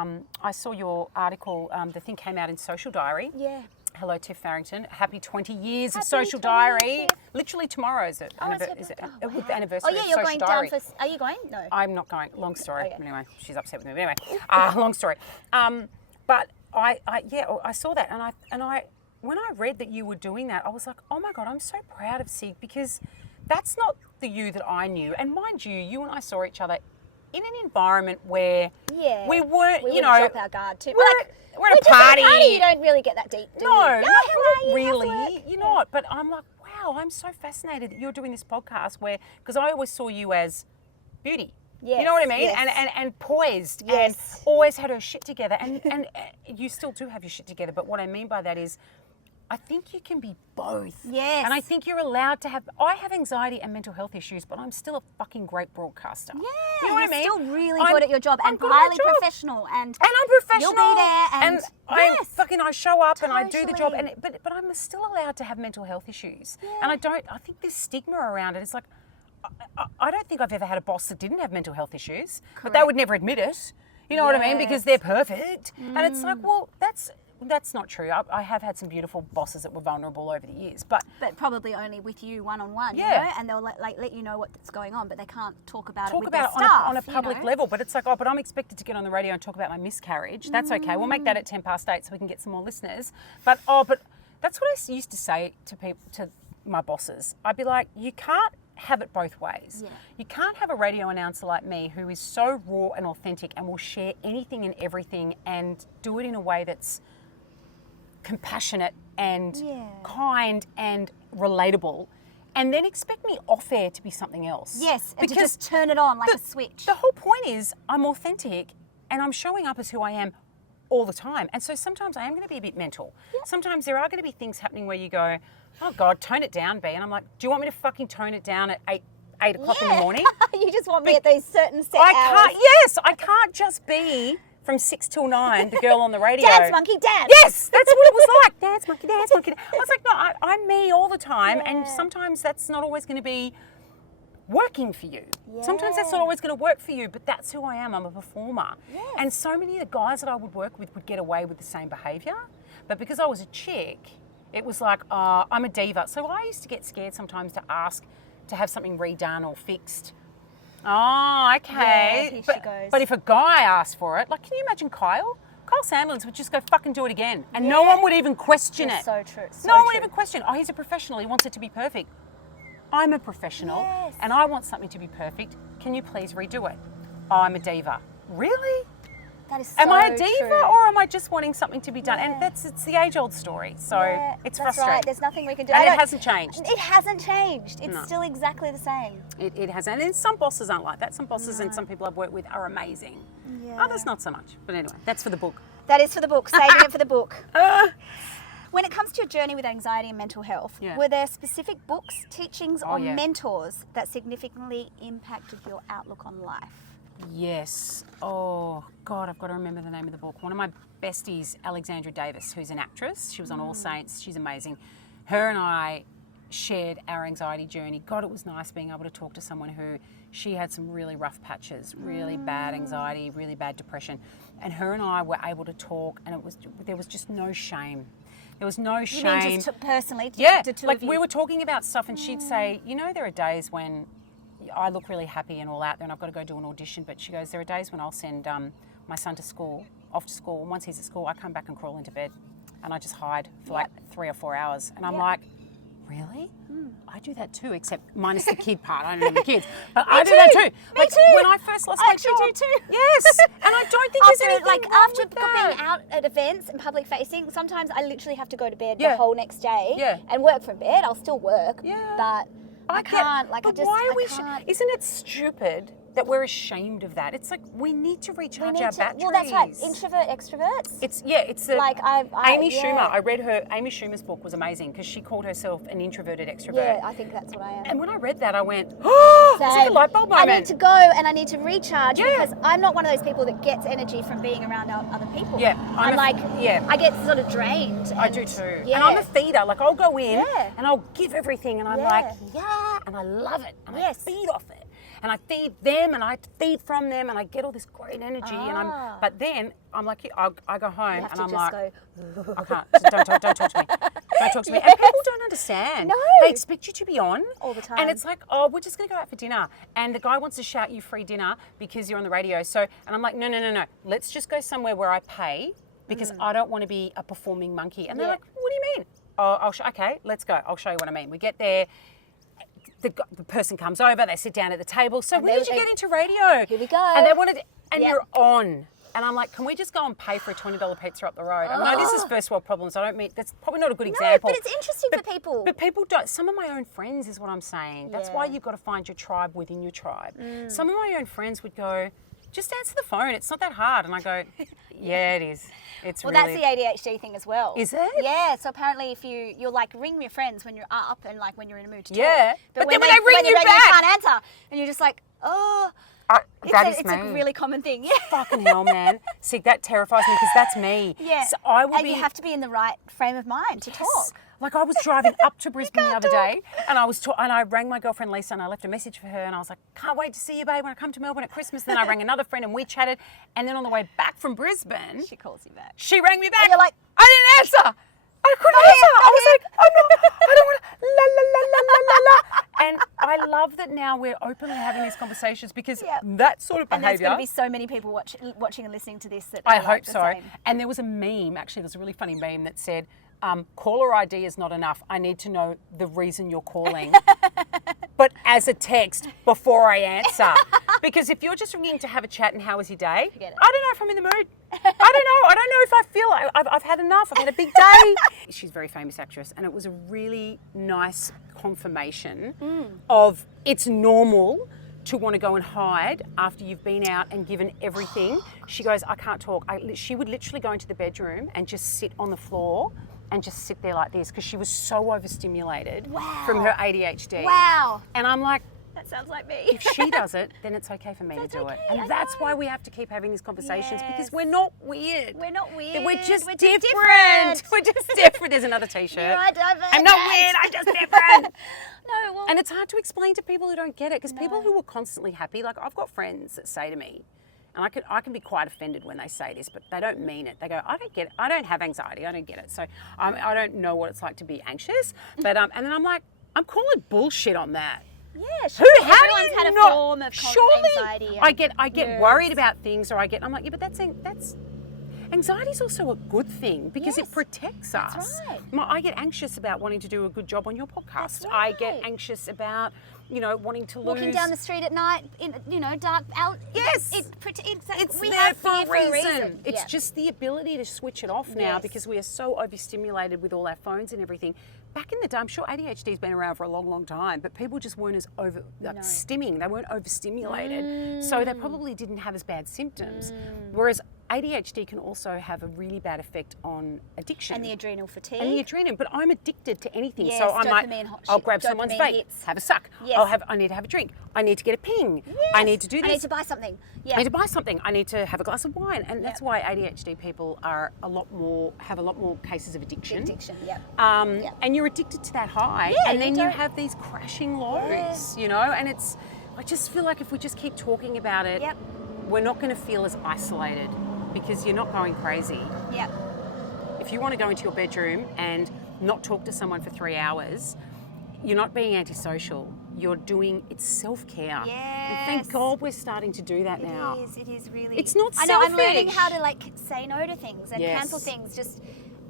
your article. The thing came out in Social Diary. Yeah. Hello, Tiff Farrington. Happy 20 years of Social Diary. Literally tomorrow is it? With the anniversary of Social Diary. Are you going? No. I'm not going. Long story. Anyway, she's upset with me. But anyway, long story. But I saw that, and I when I read that you were doing that, I was like, oh my God, I'm so proud of Sig, because that's not the you that I knew. And mind you, you and I saw each other in an environment where we weren't, drop our guard too. We're at a party. You don't really get that deep, do you? No, not really. You're not. But I'm like, wow, I'm so fascinated that you're doing this podcast because I always saw you as beauty. Yes, you know what I mean? Yes. And poised and always had her shit together. And you still do have your shit together. But what I mean by that is, I think you can be both. Yes. And I think you're allowed to have... I have anxiety and mental health issues, but I'm still a fucking great broadcaster. Yeah. You know what I mean? You're still really good at your job and highly professional. And I'm professional. You'll be there and I show up and I do the job. But I'm still allowed to have mental health issues. Yeah. And I think there's stigma around it. It's like, I don't think I've ever had a boss that didn't have mental health issues. Correct. But they would never admit it. You know what I mean? Because they're perfect. And it's like, well, that's not true. I have had some beautiful bosses that were vulnerable over the years, but probably only with you one-on-one, and they'll let you know what's going on, but they can't talk about it with their staff, on a public level. But it's like, but I'm expected to get on the radio and talk about my miscarriage. That's okay. We'll make that at 8:10 so we can get some more listeners. But that's what I used to say to people, to my bosses. I'd be like, you can't have it both ways. Yeah. You can't have a radio announcer like me who is so raw and authentic and will share anything and everything and do it in a way that's compassionate and kind and relatable, and then expect me off air to be something else. Yes, and because to just turn it on like a switch. The whole point is I'm authentic and I'm showing up as who I am all the time. And so sometimes I am going to be a bit mental. Yep. Sometimes there are going to be things happening where you go, oh God, tone it down, B. And I'm like, do you want me to fucking tone it down at 8 o'clock in the morning? You just want me at these certain set hours. I can't just be from 6 till 9, the girl on the radio. Dance monkey, dance. Yes, that's what it was like. Dance monkey, dance monkey. I was like, no, I'm me all the time, and sometimes that's not always going to be working for you. Sometimes that's not always going to work for you, but that's who I am. I'm a performer. And so many of the guys that I would work with would get away with the same behaviour, but because I was a chick, it was like, I'm a diva. So I used to get scared sometimes to ask to have something redone or fixed. Oh, okay. Yeah, here she goes. But if a guy asked for it, like, can you imagine Kyle? Kyle Sandlands would just go fucking do it again, and no one would even question it. So true. So no one would true. even question. Oh, he's a professional. He wants it to be perfect. I'm a professional, and I want something to be perfect. Can you please redo it? Oh, I'm a diva. Really? That is so Am I a diva, true. or am I just wanting something to be done? And it's the age-old story. So it's that's frustrating. right. There's nothing we can do. And it hasn't changed. It hasn't changed. It's still exactly the same. It hasn't. And some bosses aren't like that. Some bosses and some people I've worked with are amazing. Others not so much. But anyway, that's for the book. That is for the book. Saving it for the book. When it comes to your journey with anxiety and mental health, were there specific books, teachings, or mentors that significantly impacted your outlook on life? Yes. Oh, God, I've got to remember the name of the book. One of my besties, Alexandra Davis, who's an actress. She was on All Saints. She's amazing. Her and I shared our anxiety journey. God, it was nice being able to talk to someone who, she had some really rough patches, really bad anxiety, really bad depression. And her and I were able to talk, and there was just no shame. There was no shame. You mean just personally? Yeah, like we were talking about stuff, and she'd say, you know, there are days when I look really happy and all out there and I've got to go do an audition, but she goes, there are days when I'll send my son off to school, and once he's at school, I come back and crawl into bed and I just hide for like 3 or 4 hours. And I'm like, really? I do that too, except minus the kid part. I don't have the kids, but I do that too. Me too. When I first lost my job. I actually do too. Yes, and I don't think there's anything wrong after with that. being out at events and public facing, sometimes I literally have to go to bed the whole next day and work from bed. I'll still work, but I can't. Like, but I just, why are we? I can't. Isn't it stupid that we're ashamed of that? It's like we need to recharge our batteries. Well, that's right. Introvert, extroverts. It's the, like Amy Schumer. I read Amy Schumer's book was amazing because she called herself an introverted extrovert. Yeah, I think that's what I am. And when I read that, I went, oh, it's like a light bulb moment. I need to go and I need to recharge because I'm not one of those people that gets energy from being around other people. Yeah, I get sort of drained. I do too. Yeah. And I'm a feeder. Like I'll go in and I'll give everything, and I'm like, and I love it, and I feed off it. And I feed them, and I feed from them, and I get all this great energy. But then I'm like, I go home, and I'm like, I can't. Don't talk to me. Don't talk to me. And people don't understand. No. They expect you to be on all the time. And it's like, oh, we're just going to go out for dinner, and the guy wants to shout you free dinner because you're on the radio. So, and I'm like, no. Let's just go somewhere where I pay because I don't want to be a performing monkey. And they're like, what do you mean? Oh, okay, let's go. I'll show you what I mean. We get there. The person comes over, they sit down at the table. So when did you get into radio? Here we go. And they wanted, you're on. And I'm like, can we just go and pay for a $20 pizza up the road? I know this is first world problems. I don't mean, that's probably not a good example. No, but it's interesting for people. But people don't. Some of my own friends is what I'm saying. That's why you've got to find your tribe within your tribe. Some of my own friends would go, just answer the phone. It's not that hard. And I go, yeah, it is. It's well, really... that's the ADHD thing as well. Is it? Yeah. So apparently, if you're like ring your friends when you're up and like when you're in a mood to talk. Yeah. But then when they ring you you back, can't answer, and you're just like, oh. It's a really common thing. Yeah. Fucking hell, man. See, that terrifies me because that's me. Yeah. So I will you have to be in the right frame of mind to talk. Like I was driving up to Brisbane the other day, and I rang my girlfriend Lisa, and I left a message for her, and I was like, can't wait to see you, babe, when I come to Melbourne at Christmas. Then I rang another friend, and we chatted, and then on the way back from Brisbane, she calls you back. She rang me back. And you're like, I didn't answer. I couldn't answer. I was like, I don't want to, la. And I love that now we're openly having these conversations because that sort of behaviour. And there's going to be so many people watching and listening to this that I hope like so. Same. And there was a meme, actually, there's a really funny meme that said, caller ID is not enough. I need to know the reason you're calling. But as a text before I answer. Because if you're just ringing to have a chat and how was your day, I don't know if I'm in the mood. I don't know if I feel like I've had enough. I've had a big day. She's a very famous actress, and it was a really nice confirmation of it's normal to want to go and hide after you've been out and given everything. She goes, I can't talk. She would literally go into the bedroom and just sit on the floor and just sit there like this because she was so overstimulated from her ADHD. Wow. And I'm like, That sounds like me. If she does it, then it's okay for me to do it. okay, And I that's know. why we have to keep having these conversations because Yes. we're not weird. We're not weird. We're just We're different. different. We're just different. There's another t-shirt. Neurodivergent. I'm not weird, I'm just different. No, well, And it's hard to explain to people who don't get it because people who are constantly happy, like I've got friends that say to me, and I can be quite offended when they say this, but they don't mean it. They go, I don't get it. I don't have anxiety. I don't get it. So I don't know what it's like to be anxious. But and then I'm like, I'm calling bullshit on that. yeah, How do everyone's you had a not? form of Surely anxiety. I get nerves. worried about things, or I'm like, yeah, but that's anxiety is also a good thing because Yes, it protects us. that's right. I get anxious about wanting to do a good job on your podcast. That's I get right. anxious about wanting to Walking lose. down the street at night in dark out. Yes. It's We we have have for fear a for a reason. reason. It's Yeah. just the ability to switch it off now Yes. because we are so overstimulated with all our phones and everything. Back in the day, I'm sure ADHD's been around for a long, long time, but people just weren't as stimming. They weren't overstimulated, so they probably didn't have as bad symptoms. Whereas ADHD can also have a really bad effect on addiction. And the adrenal fatigue. And the adrenaline, but I'm addicted to anything. Yes, so I'm like, dopamine I'll grab someone's dopamine vape, hits. have a suck. Yes. I need to have a drink. I need to get a ping. I need to do this. I need to buy something. Yeah. I need to buy something. I need to have a glass of wine, and that's why ADHD people have a lot more cases of addiction. Addiction. Yeah. And you're addicted to that high, Yeah, and you then you don't- have these crashing lows, Yeah. And I just feel like if we just keep talking about it, Yep. we're not going to feel as isolated because you're not going crazy. Yeah. If you want to go into your bedroom and not talk to someone for 3 hours, you're not being antisocial. You're doing it's self-care. And thank Yes. God we're starting to do that now. It is really. It's not I know. I'm learning selfish. how to say no to things and Yes. cancel things just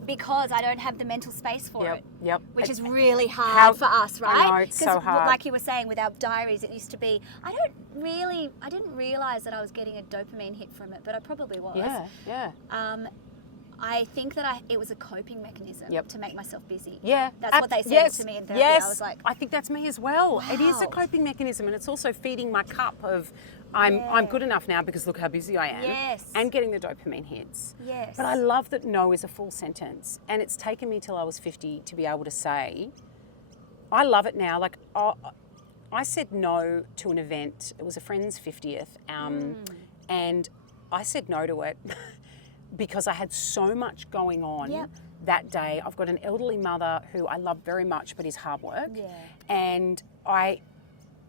because I don't have the mental space for it. Yep. Which is really How- hard for us, right? I know, it's so hard. Like you were saying, with our diaries, it used to be. I didn't realize that I was getting a dopamine hit from it, but I probably was. Yeah. I think that it was a coping mechanism Yep. to make myself busy. Yeah. That's what they said yes, to me in therapy. Yes. I was like, I think that's me as well. It is a Wow. coping mechanism, and it's also feeding my cup of I'm good enough now because look how busy I am. Yes. And getting the dopamine hits. Yes. But I love that no is a full sentence, and it's taken me till I was 50 to be able to say, I love it now. Like I said no to an event. It was a friend's 50th, and I said no to it because I had so much going on. Yep. That day. I've got an elderly mother who I love very much, but is hard work. Yeah. And I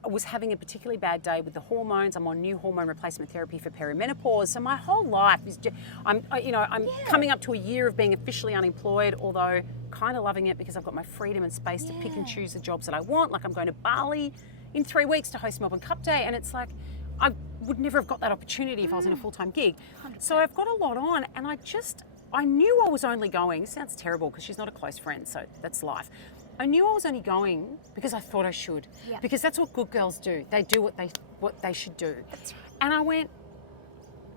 was having a particularly bad day with the hormones. I'm on new hormone replacement therapy for perimenopause. So my whole life is just, I'm coming up to a year of being officially unemployed, although kind of loving it because I've got my freedom and space to pick and choose the jobs that I want. Like I'm going to Bali in 3 weeks to host Melbourne Cup Day, and it's like, I would never have got that opportunity if I was in a full-time gig. 100%. So I've got a lot on, and I knew I was only going, it sounds terrible because she's not a close friend, so that's life. I knew I was only going because I thought I should. Yeah. Because that's what good girls do. They do what they should do. That's right. And I went,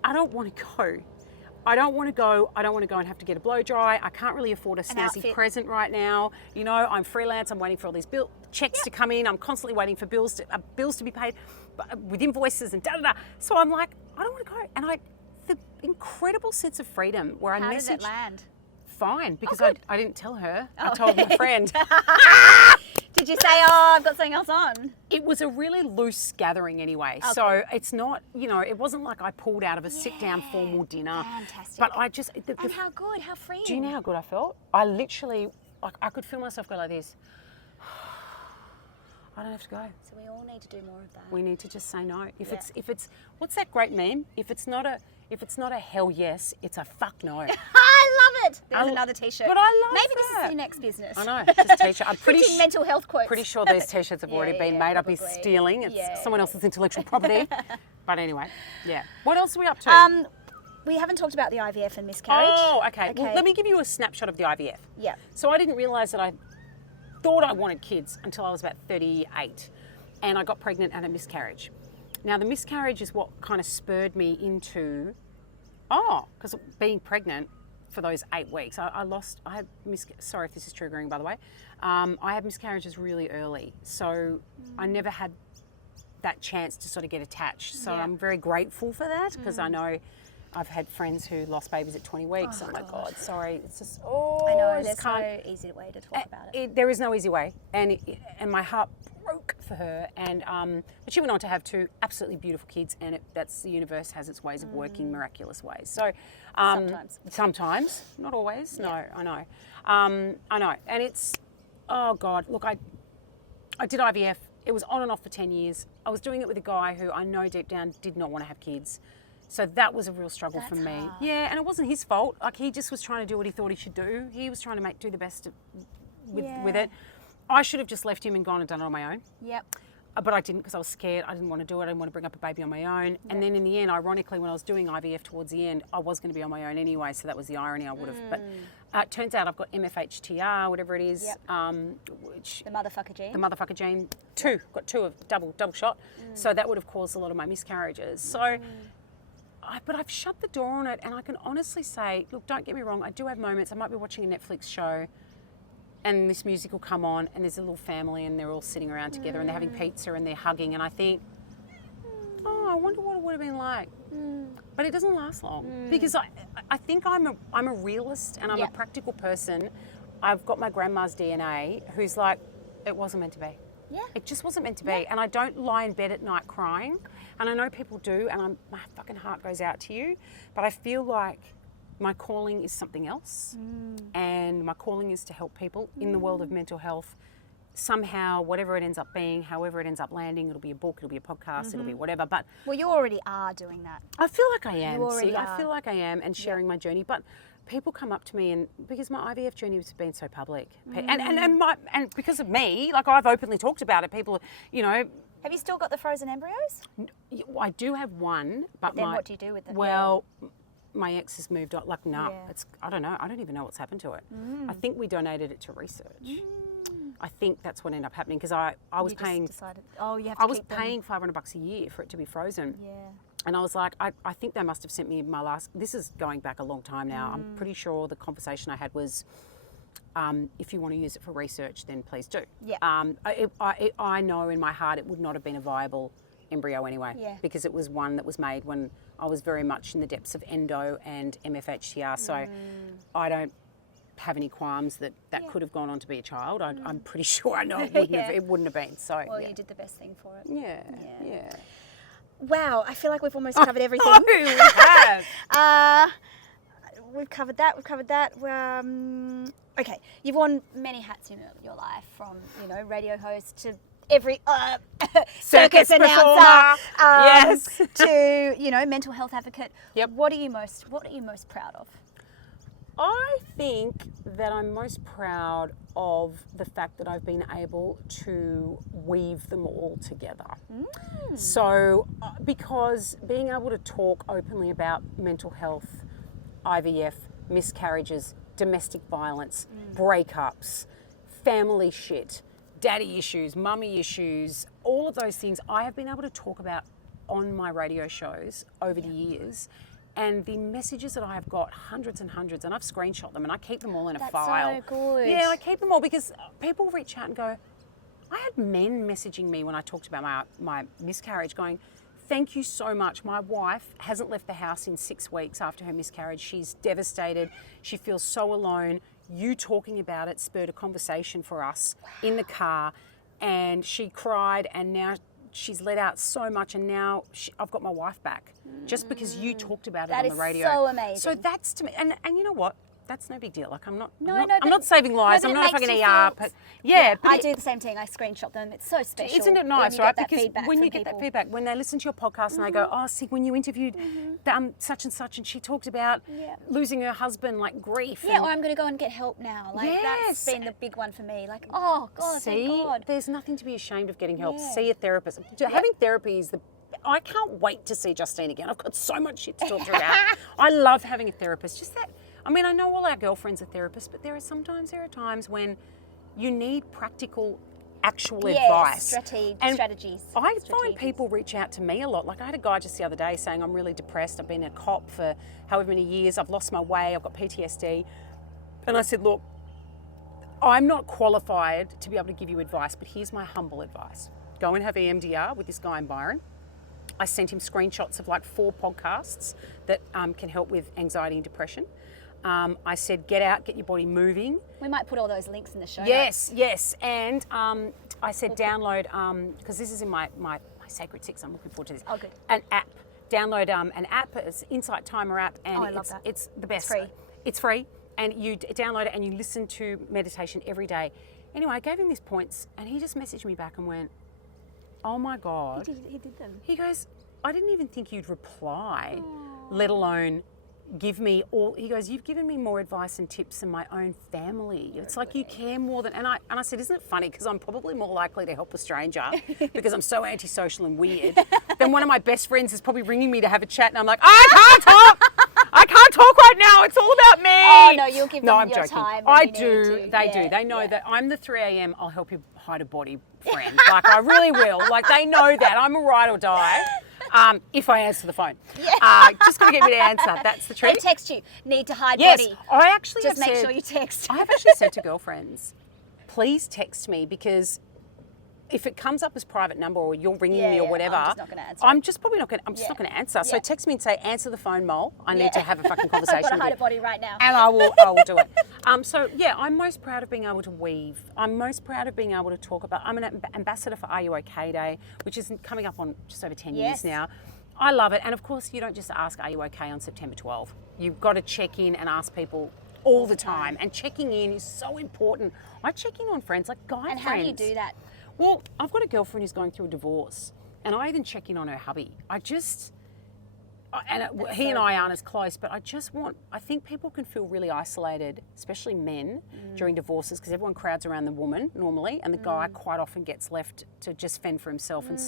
I don't want to go. I don't want to go and have to get a blow dry. I can't really afford a snazzy outfit. present right now. I'm freelance. I'm waiting for all these checks to come in. I'm constantly waiting for bills to be paid with invoices and da da da. So I'm like, I don't want to go. And the incredible sense of freedom where I how messaged. did it land? Fine, because good. I didn't tell her. I told my friend. Did you say, oh, I've got something else on? It was a really loose gathering anyway. Okay. So it's not, it wasn't like I pulled out of a sit-down formal dinner. Fantastic. But I just... And how good, how freeing. Do you know how good I felt? I literally, I could feel myself go like this. I don't have to go. So we all need to do more of that. We need to just say no. If it's, what's that great meme? If it's not a hell yes, it's a fuck no. I love it. There's another t-shirt. But I love Maybe this that. is your next business. I know, just t-shirt. I'm Printing mental health quotes. pretty sure these t-shirts have already been made. I'd be probably. stealing. It's Yeah. someone else's intellectual property. But anyway, yeah. What else are we up to? We haven't talked about the IVF and miscarriage. Oh, okay. Well, let me give you a snapshot of the IVF. Yeah. So I didn't realise that I thought I wanted kids until I was about 38. And I got pregnant and a miscarriage. Now, the miscarriage is what kind of spurred me into, because being pregnant for those 8 weeks, sorry if this is triggering, by the way. I had miscarriages really early. So I never had that chance to sort of get attached. So I'm very grateful for that because I know I've had friends who lost babies at 20 weeks. Oh my God, sorry. It's just, I know, there's no easy way to talk about it. There is no easy way. And my heart broke for her. And but she went on to have 2 absolutely beautiful kids, and that's the universe has its ways of working miraculous ways. So sometimes, not always. No, I know. I know. And it's, oh God, look, I did IVF. It was on and off for 10 years. I was doing it with a guy who I know deep down did not want to have kids. So that was a real struggle for me. Hard. Yeah, and it wasn't his fault. Like, he just was trying to do what he thought he should do. He was trying to do the best with it. I should have just left him and gone and done it on my own. Yep. But I didn't, because I was scared. I didn't want to do it. I didn't want to bring up a baby on my own. Yep. And then in the end, ironically, when I was doing IVF towards the end, I was going to be on my own anyway. So that was the irony. I would have. But it turns out I've got MFHTR, whatever it is. Yep. Which The motherfucker gene. The motherfucker gene. 2. Got 2 of double shot. So that would have caused a lot of my miscarriages. So. But I've shut the door on it, and I can honestly say, look, don't get me wrong, I do have moments. I might be watching a Netflix show and this music will come on and there's a little family and they're all sitting around together and they're having pizza and they're hugging, and I think, oh, I wonder what it would have been like. But it doesn't last long because I think I'm a realist and I'm a practical person. I've got my grandma's DNA who's like, it wasn't meant to be. Yeah. It just wasn't meant to be. And I don't lie in bed at night crying. And I know people do, and my fucking heart goes out to you. But I feel like my calling is something else. And my calling is to help people in the world of mental health. Somehow, whatever it ends up being, however it ends up landing, it'll be a book, it'll be a podcast, it'll be whatever. But Well, you already are doing that. I feel like I am. You already I are. feel like I am, and sharing my journey. But people come up to me, and because my IVF journey has been so public, and because of me, like, I've openly talked about it. People, you know. Have you still got the frozen embryos? I do have one, but then what do you do with them? Well, my ex has moved on. Like, no, Yeah. I don't know. I don't even know what's happened to it. I think we donated it to research. I think that's what ended up happening, because I was You just paying. decided, you have to I was keep them. paying $500 a year for it to be frozen. Yeah. And I was like, I think they must have sent me my last. This is going back a long time now. I'm pretty sure the conversation I had was, if you want to use it for research, then please do. Yeah. I know in my heart it would not have been a viable embryo anyway, Yeah. because it was one that was made when I was very much in the depths of endo and MFHTR. So I don't have any qualms that could have gone on to be a child. I'm pretty sure I know it wouldn't have been. So Well, you did the best thing for it. Yeah. Wow, I feel like we've almost covered everything. Oh, we have. We've covered that. Okay, you've worn many hats in your life, from radio host to every circus announcer, Yes. to mental health advocate. Yep. What are you most proud of? I think that I'm most proud of the fact that I've been able to weave them all together. So, because being able to talk openly about mental health, IVF, miscarriages, domestic violence, breakups, family shit, daddy issues, mummy issues, all of those things I have been able to talk about on my radio shows over the years. And the messages that I have got, hundreds and hundreds, and I've screenshot them and I keep them all in a file. That's so good. Yeah, I keep them all because people reach out and go, I had men messaging me when I talked about my miscarriage going, thank you so much. My wife hasn't left the house in 6 weeks after her miscarriage. She's devastated. She feels so alone. You talking about it spurred a conversation for us in the car, and she cried, and now she's let out so much, and now I've got my wife back just because you talked about it on the radio. That is so amazing. So that's to me, and you know what? That's no big deal. Like, I'm not but- saving lives. No, I'm but not it a fucking makes you ER. feel- But I do the same thing. I screenshot them. It's so special. Isn't it when nice, you right? get that Because feedback when from you get that people. feedback, when they listen to your podcast and they go, oh, Sig, when you interviewed such and such, and she talked about losing her husband, like grief. Yeah, and, or I'm going to go and get help now. Like, Yes. that's been the big one for me. Like, oh, God, See, thank God. there's nothing to be ashamed of getting help. Yeah. See a therapist. Having therapy is I can't wait to see Justine again. I've got so much shit to talk to her about. I love having a therapist. Just that. I mean, I know all our girlfriends are therapists, but there are times when you need practical, actual advice. Strategies. I find people reach out to me a lot. Like, I had a guy just the other day saying, I'm really depressed. I've been a cop for however many years. I've lost my way. I've got PTSD. And I said, look, I'm not qualified to be able to give you advice, but here's my humble advice. Go and have EMDR with this guy in Byron. I sent him screenshots of like 4 podcasts that can help with anxiety and depression. I said, get out, get your body moving. We might put all those links in the show notes. Yes. And I said download, because this is in my Sacred 6, I'm looking forward to this. Oh, good. An app. Download an app, it's Insight Timer app, and I love that. It's the best. It's free. It's free, and you download it and you listen to meditation every day. Anyway, I gave him these points, and he just messaged me back and went, oh my God. He did them. He goes, I didn't even think you'd reply, let alone give me all. He goes, you've given me more advice and tips than my own family. It's like you care more than. And I said, isn't it funny? Because I'm probably more likely to help a stranger because I'm so antisocial and weird. Then one of my best friends is probably ringing me to have a chat, and I'm like, I can't talk. I can't talk right now. It's all about me. Oh no, you'll give them I'm your joking. time. I do. They do. They know that I'm the 3 a.m. I'll help you hide a body friend. Like I really will. Like they know that I'm a ride or die. If I answer the phone. Yeah. Just got to get me to answer. That's the truth. They text you, need to hide Yes, body. I actually Just have make said, sure you text. I have actually said to girlfriends, please text me, because if it comes up as private number or you're ringing me or whatever, I'm just not going to answer. I'm just probably not going to, I'm just not going to answer. So text me and say, answer the phone, Mole. I need to have a fucking conversation I've got to with hide you. a body right now. And I will do it. So yeah, I'm most proud of being able to weave. I'm most proud of being able to talk about, I'm an ambassador for Are You OK Day, which is coming up on just over 10 years now. I love it. And of course, you don't just ask, are you okay on September 12? You've got to check in and ask people all the time. And checking in is so important. I check in on friends, like guy friends. And how do you do that? Well, I've got a girlfriend who's going through a divorce, and I even check in on her hubby. He and I aren't as close, but I think people can feel really isolated, especially men, during divorces, because everyone crowds around the woman normally, and the guy quite often gets left to just fend for himself. And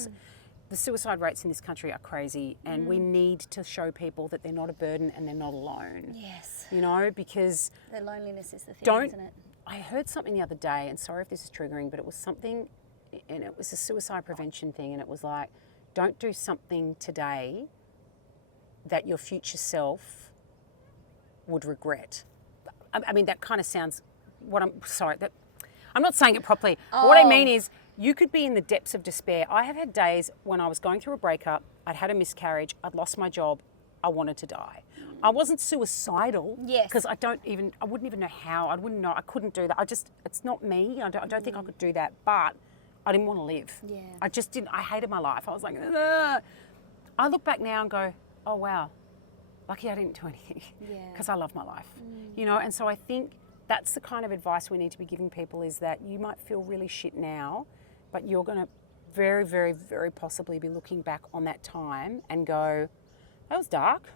the suicide rates in this country are crazy, and we need to show people that they're not a burden and they're not alone. Yes. You know, because The loneliness is the thing, isn't it? I heard something the other day, and sorry if this is triggering, but it was something, and it was a suicide prevention thing, and it was like, don't do something today that your future self would regret. I mean, that kind of sounds, I'm not saying it properly. What I mean is, you could be in the depths of despair. I have had days when I was going through a breakup, I'd had a miscarriage, I'd lost my job, I wanted to die. I wasn't suicidal, because I wouldn't even know how. I couldn't do that. It's not me. I don't think I could do that, but I didn't want to live. Yeah. I just didn't. I hated my life. I was like, ugh. I look back now and go, oh wow, lucky I didn't do anything, because I love my life. You know, and so I think that's the kind of advice we need to be giving people, is that you might feel really shit now, but you're going to very, very, very possibly be looking back on that time and go, that was dark.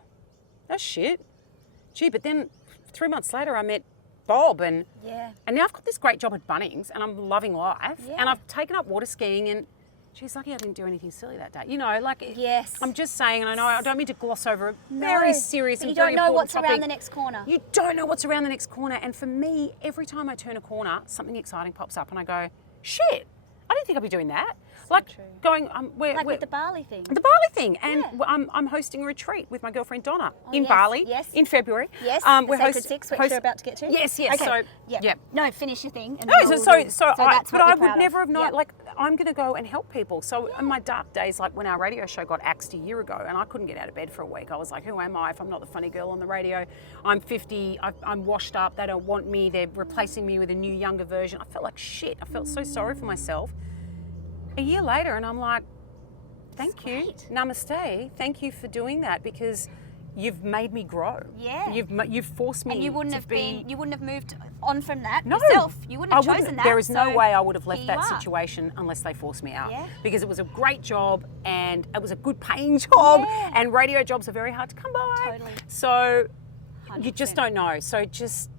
That's shit. Gee, but then 3 months later I met Bob, and now I've got this great job at Bunnings and I'm loving life, and I've taken up water skiing, and geez, lucky I didn't do anything silly that day. You know, like, I'm just saying, and I know I don't mean to gloss over a very serious and very important topic. You don't know what's around the next corner. You don't know what's around the next corner. And for me, every time I turn a corner, something exciting pops up and I go, shit, I didn't think I'd be doing that. So like true. Going, with the Bali thing. The Bali thing, and I'm hosting a retreat with my girlfriend Donna in Bali in February. Yes, we're Sacred 6, which you're about to get to. Yes. Okay. So no, finish your thing. And I would never have known. Like, I'm going to go and help people. So in my dark days, like when our radio show got axed a year ago, and I couldn't get out of bed for a week, I was like, who am I if I'm not the funny girl on the radio? I'm 50. I'm washed up. They don't want me. They're replacing me with a new, younger version. I felt like shit. I felt so sorry for myself. A year later, and I'm like, thank you, namaste, thank you for doing that, because you've made me grow. Yeah. You've forced me. And you wouldn't have moved on from that no, yourself. You wouldn't have chosen that. There is no way I would have left that situation unless they forced me out. Yeah. Because it was a great job, and it was a good paying job, and radio jobs are very hard to come by. Totally. So 100%. you just don't know. So just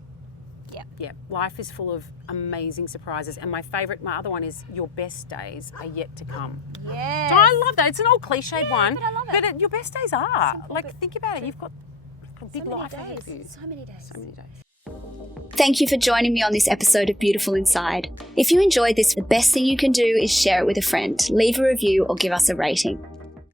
life is full of amazing surprises, and my other one is your best days are yet to come. Yes. So I love that. It's an old cliched one, but I love it. But your best days are. Simple, like, think about it. You've got a big life ahead of you. So many days. So many days. Thank you for joining me on this episode of Beautiful Inside. If you enjoyed this, the best thing you can do is share it with a friend, leave a review, or give us a rating.